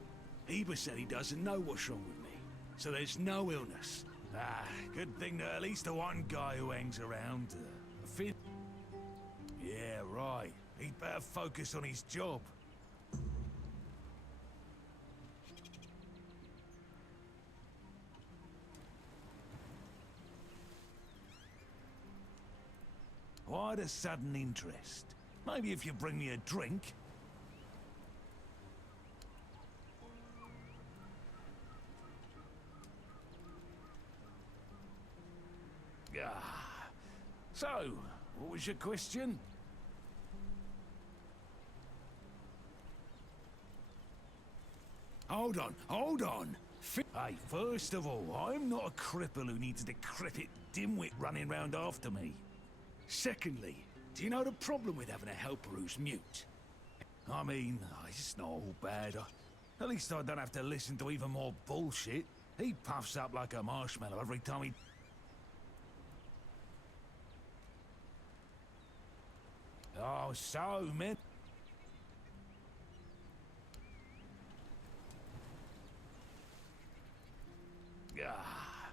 Heber said he doesn't know what's wrong with me, so there's no illness. Ah, good thing that at least the one guy who hangs around, Finn... Yeah, right. He'd better focus on his job. Why the sudden interest? Maybe if you bring me a drink. Ah. So, what was your question? Hold on. Hey, first of all, I'm not a cripple who needs a decrepit dimwit running round after me. Secondly, do you know the problem with having a helper who's mute? I mean, it's not all bad. At least I don't have to listen to even more bullshit. He puffs up like a marshmallow every time he... Oh, so, man... Ah.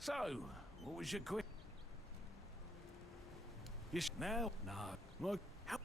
So, what was your question? Yes, now? No. Look, how...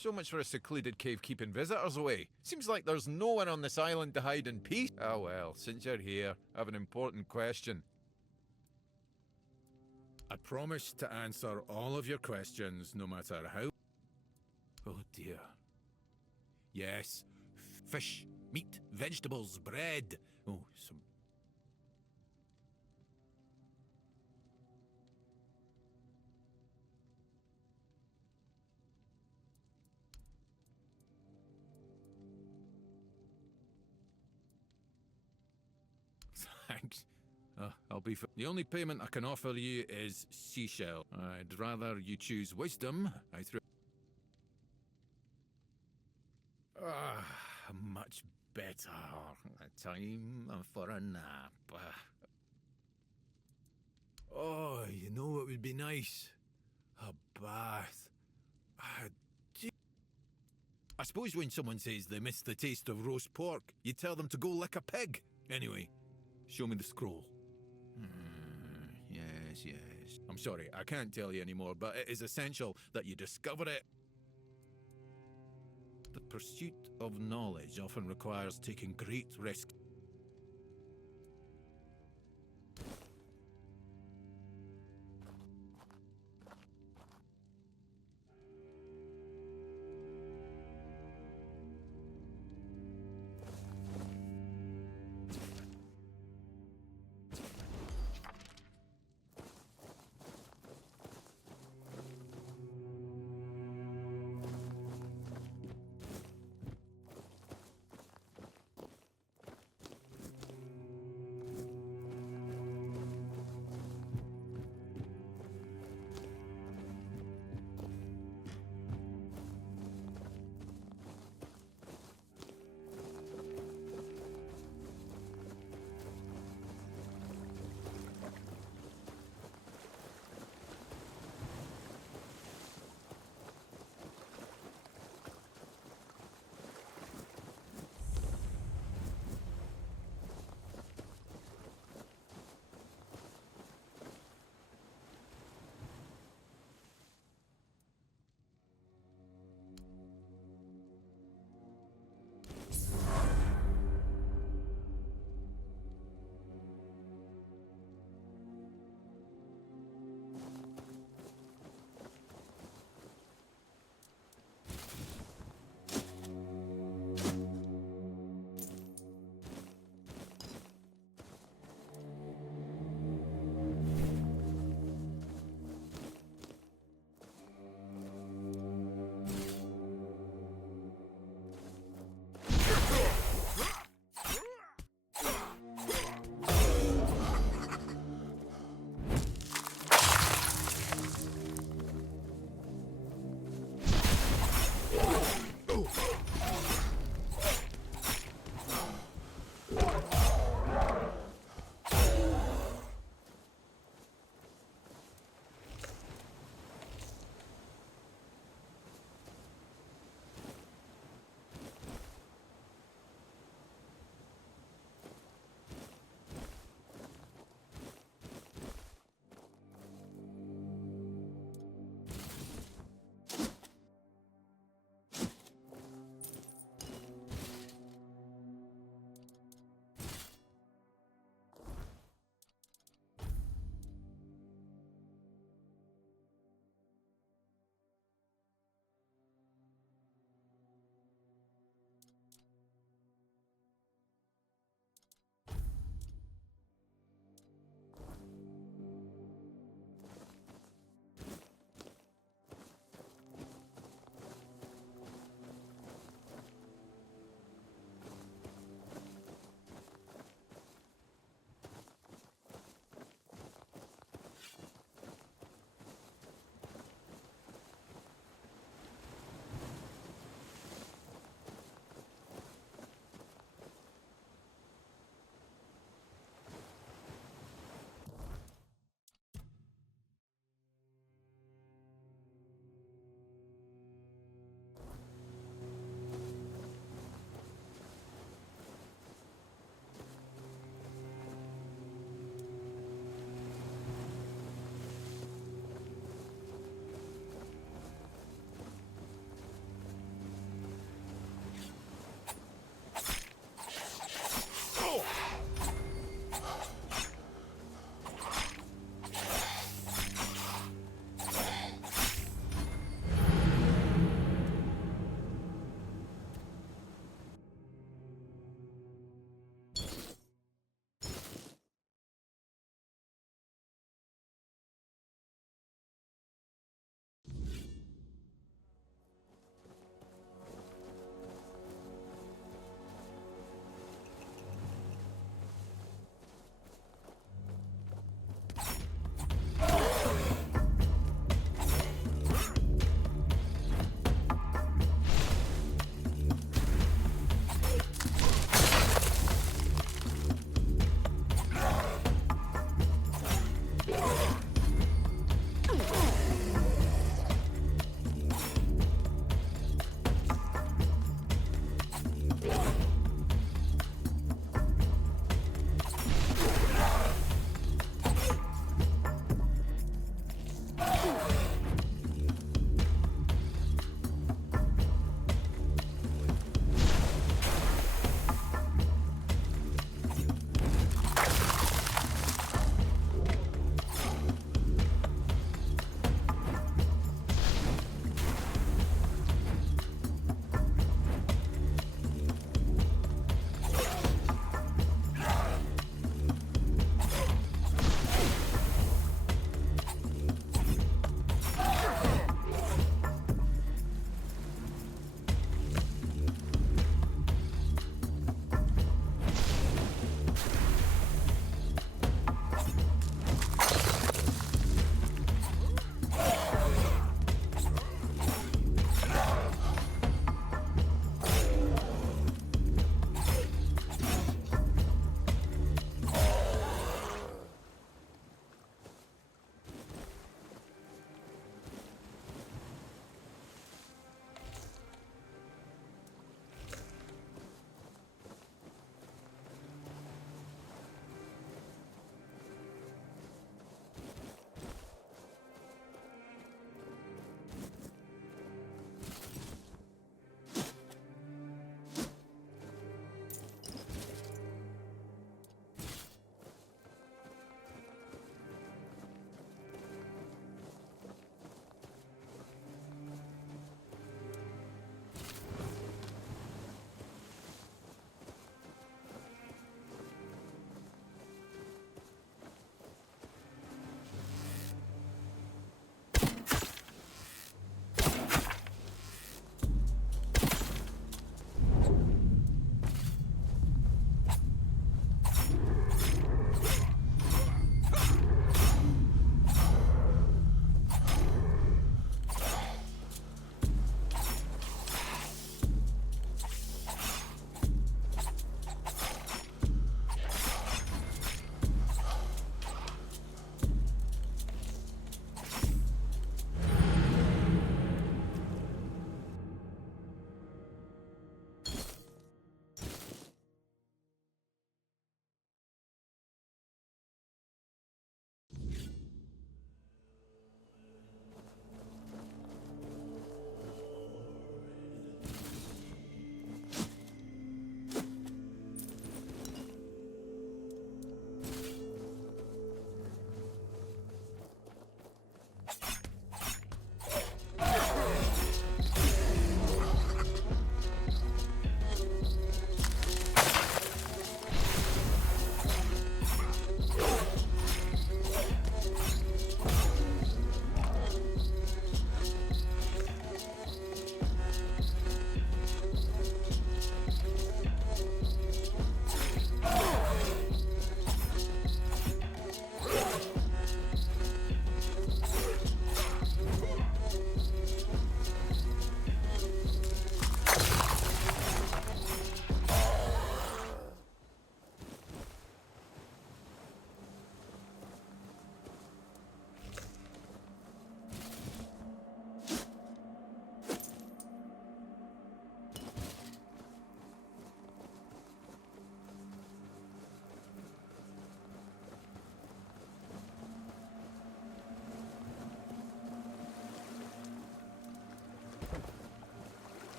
So much for a secluded cave keeping visitors away. Seems like there's no one on this island to hide in peace. Ah well, since you're here, I have an important question. I promise to answer all of your questions, no matter how... Oh dear. Yes, fish, meat, vegetables, bread. Oh, some... Thanks. I'll be... The only payment I can offer you is seashell. I'd rather you choose wisdom. I threw... Much better. Time for a nap. Oh, you know what would be nice? A bath. I suppose when someone says they miss the taste of roast pork, you tell them to go lick a pig. Anyway, show me the scroll. Yes, yes. I'm sorry, I can't tell you anymore, but it is essential that you discover it. The pursuit of knowledge often requires taking great risks.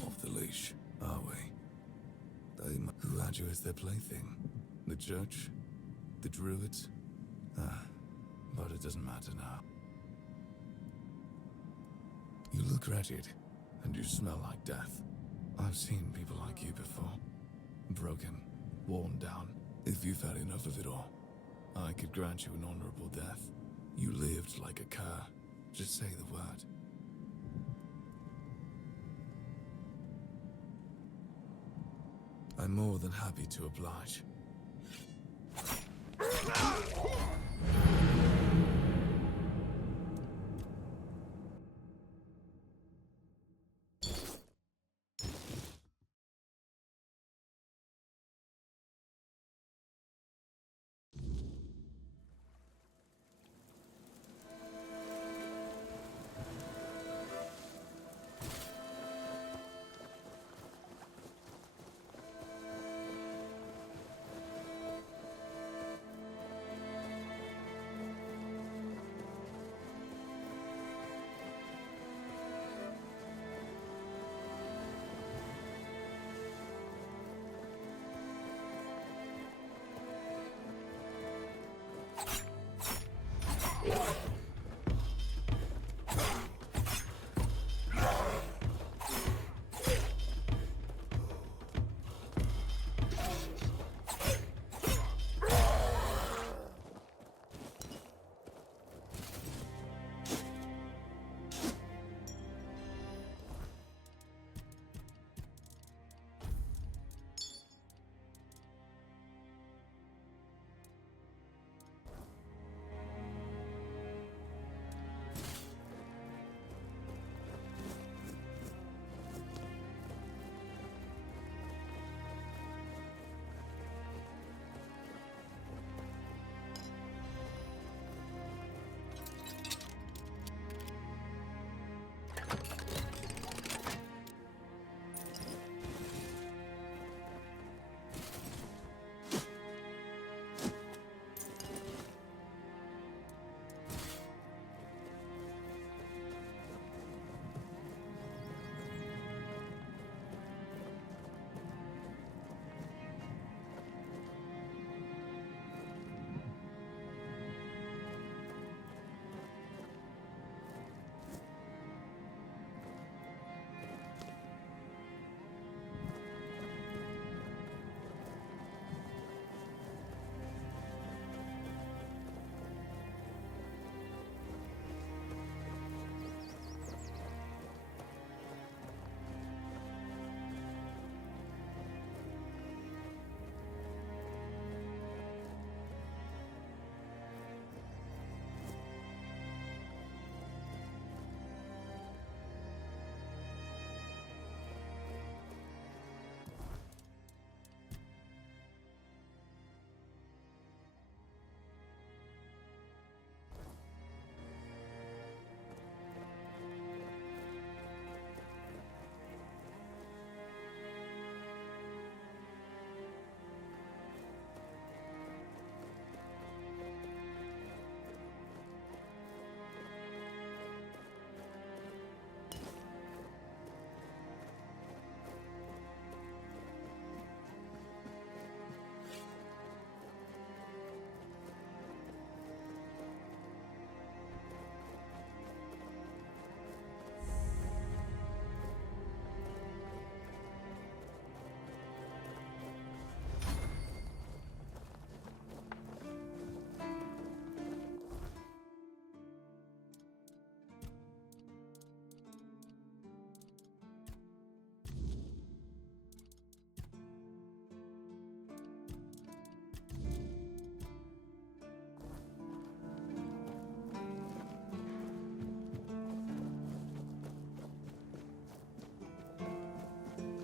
Off the leash, are we? Who had you as their plaything? The church? The druids? But it doesn't matter now. You look wretched, and you smell like death. I've seen people like you before. Broken, worn down. If you've had enough of it all, I could grant you an honorable death. You lived like a cur. Just say the word. I'm more than happy to oblige.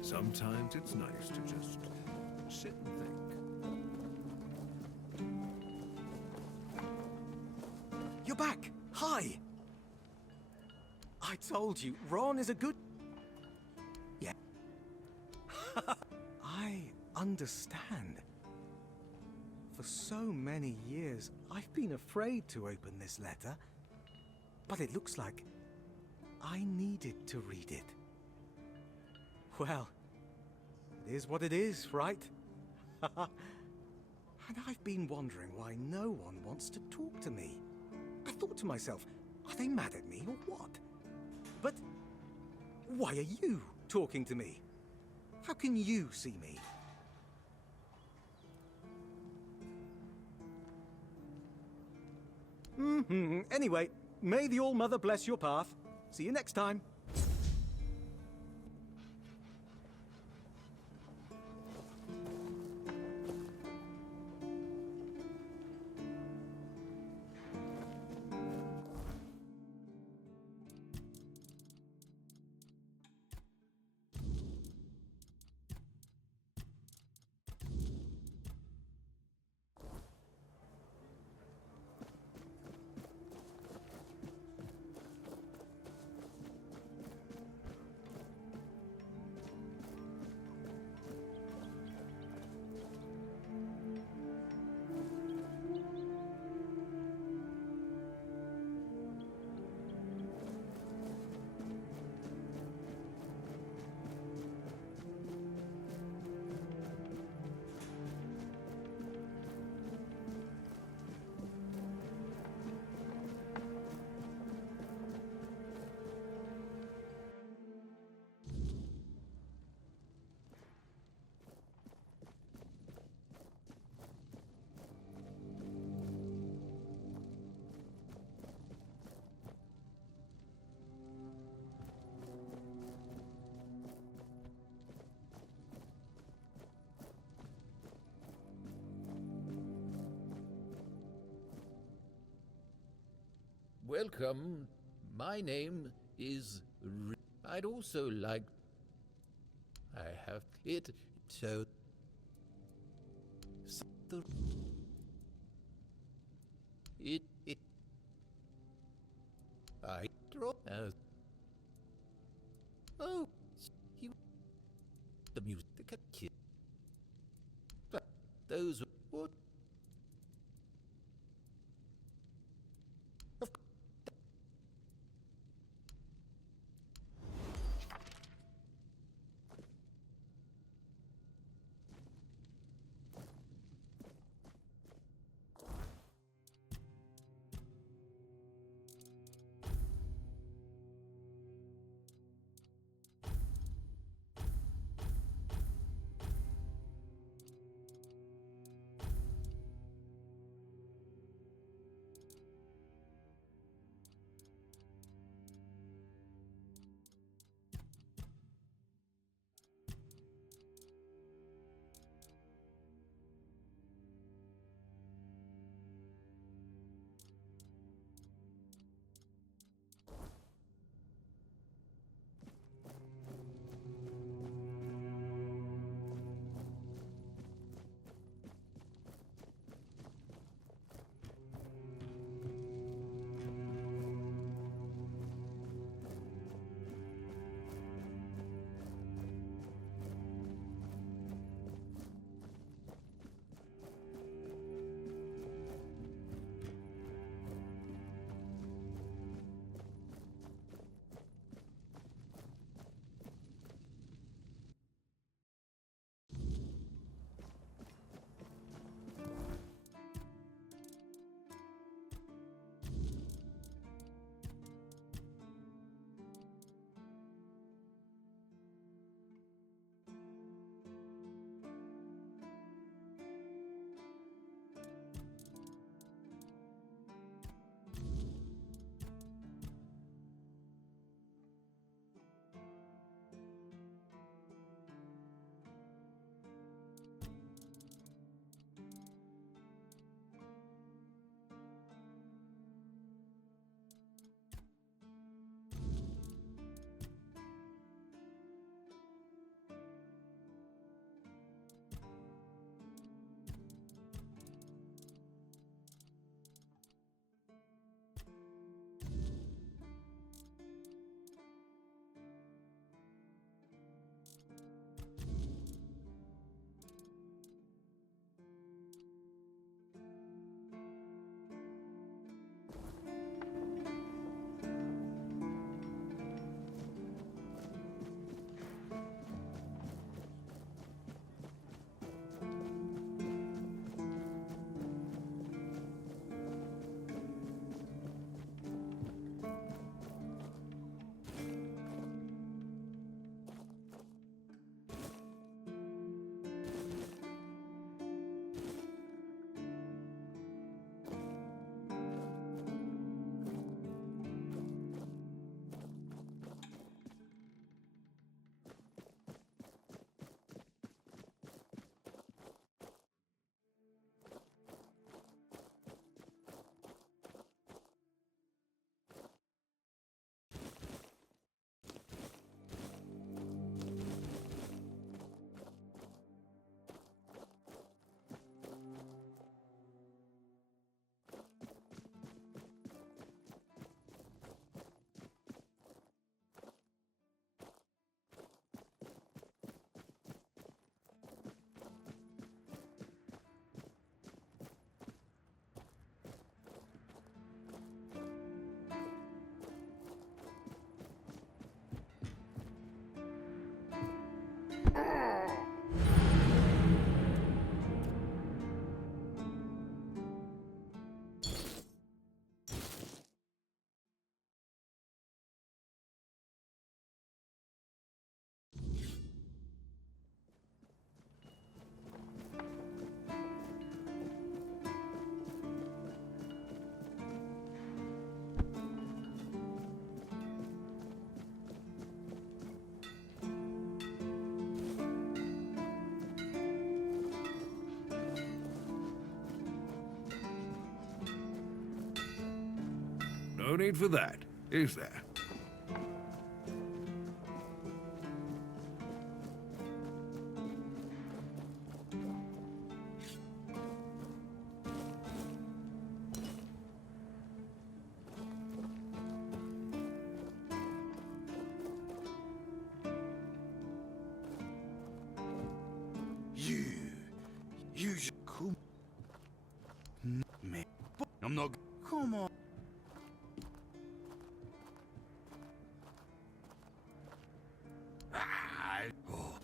Sometimes it's nice to just sit and think. You're back! Hi! I told you, Ron is a good... Yeah. I understand. For so many years, I've been afraid to open this letter. But it looks like I needed to read it. Well, it is what it is, right? And I've been wondering why no one wants to talk to me. I thought to myself, are they mad at me or what? But why are you talking to me? How can you see me? Anyway, may the All-Mother bless your path. See you next time. Welcome. My name is I'd also like... I have it so... The... It... I draw as... Oh, you... The music kid. But those what? No need for that, is there? You should come. Me. I'm not. Come on. Ah, oh.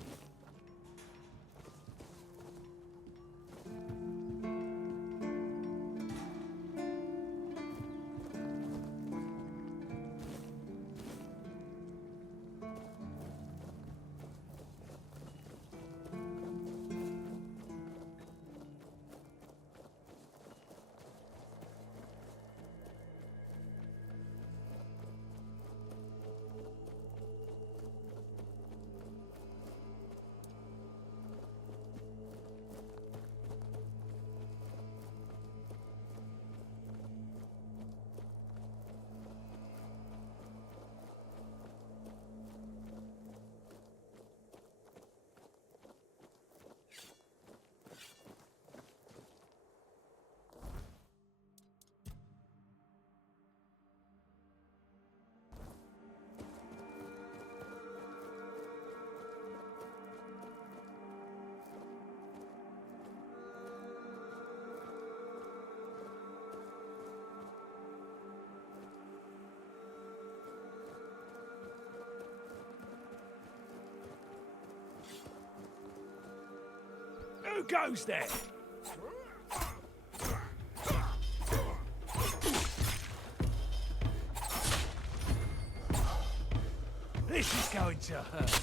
Who goes there? This is going to hurt.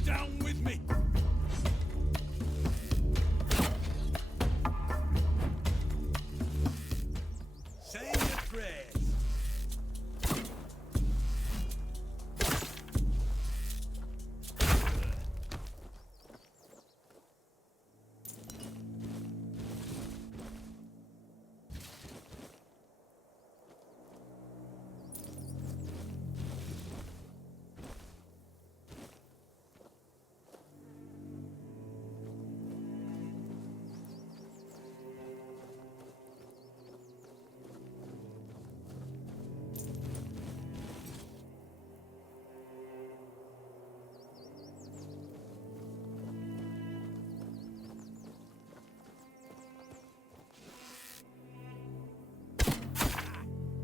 you down with me. Say your prayers.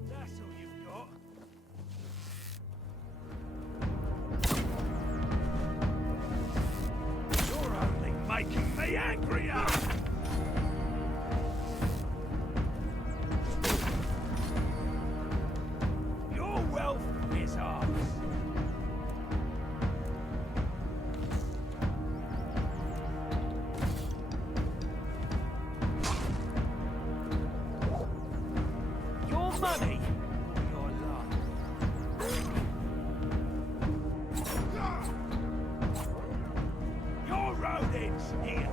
That's all you've got. You're only making me angrier. Your wealth is ours. Your money, your life. Your road ends here.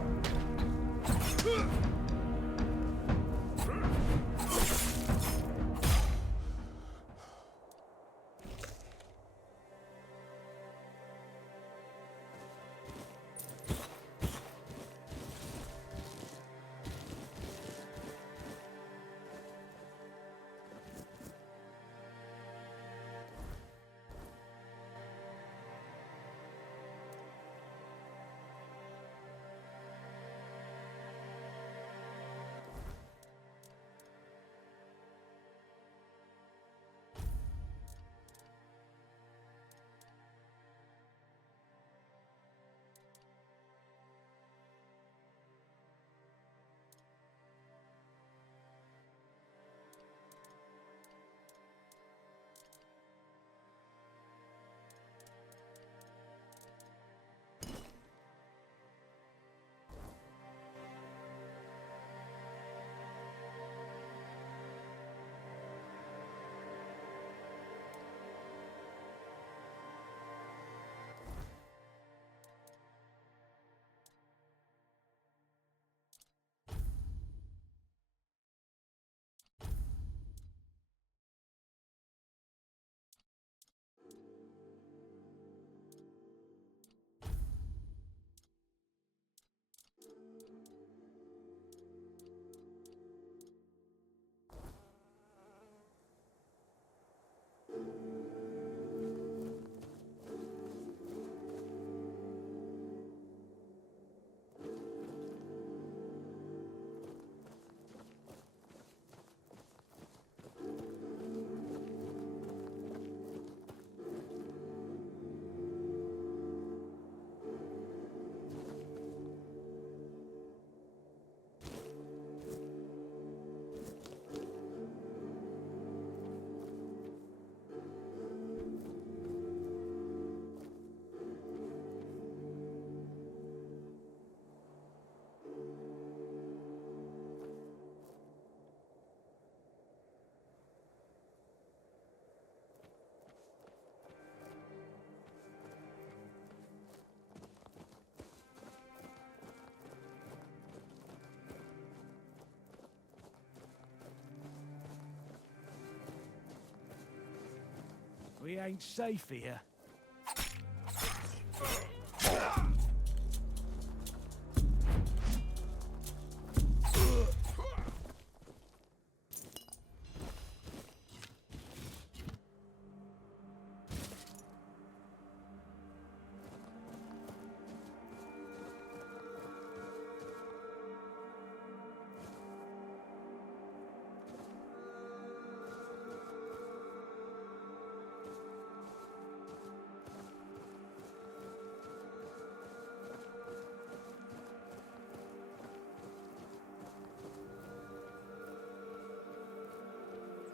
We ain't safe here.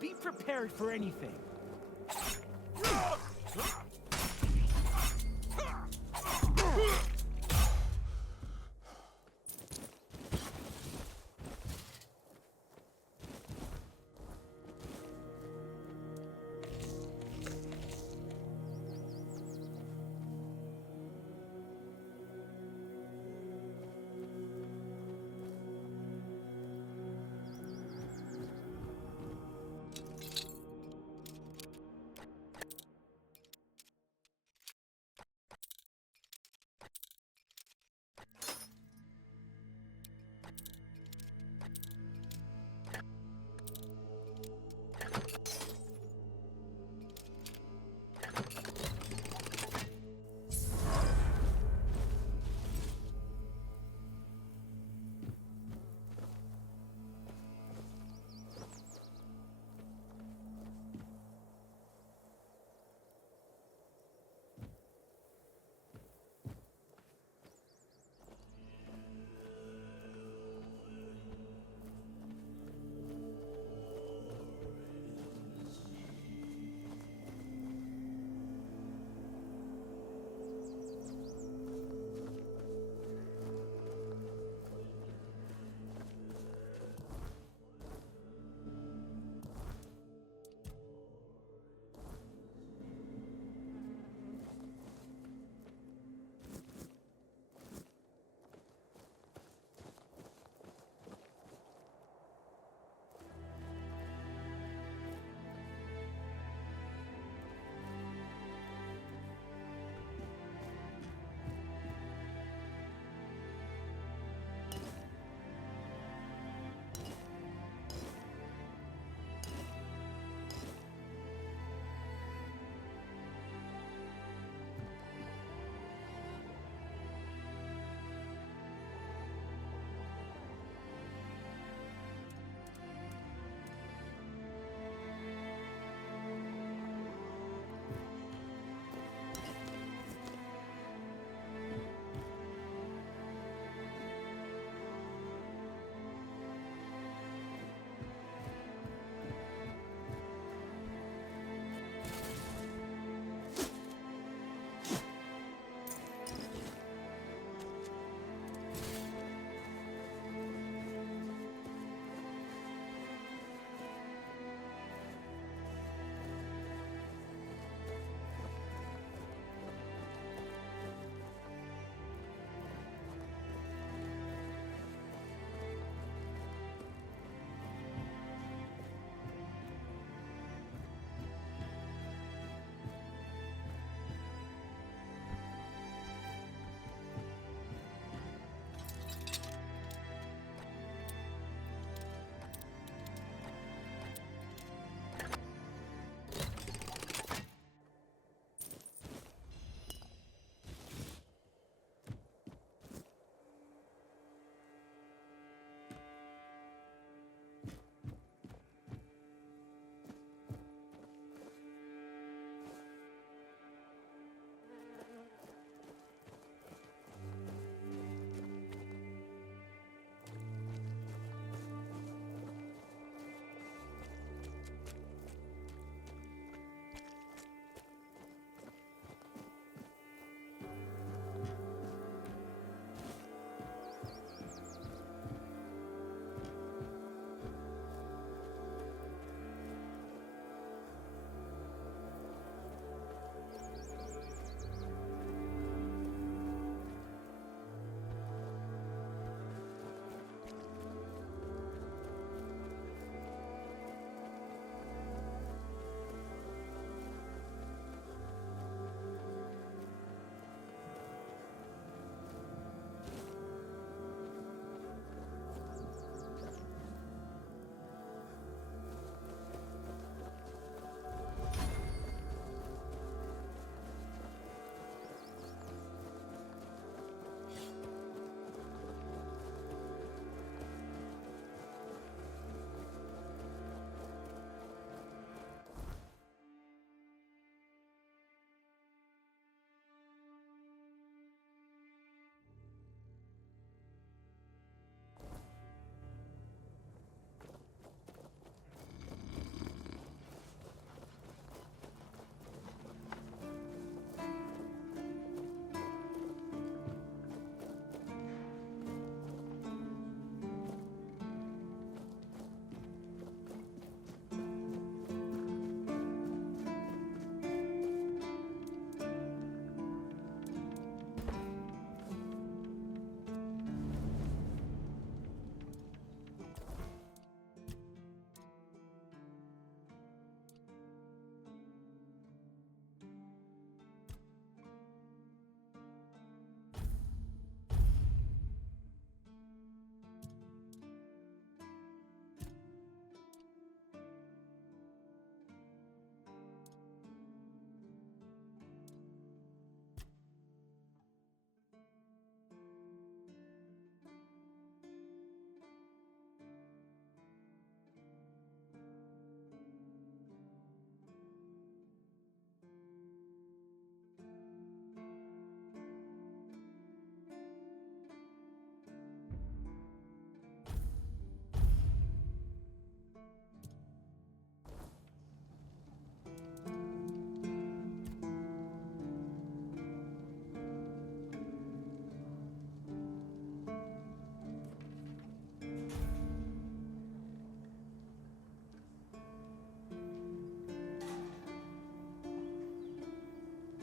Be prepared for anything.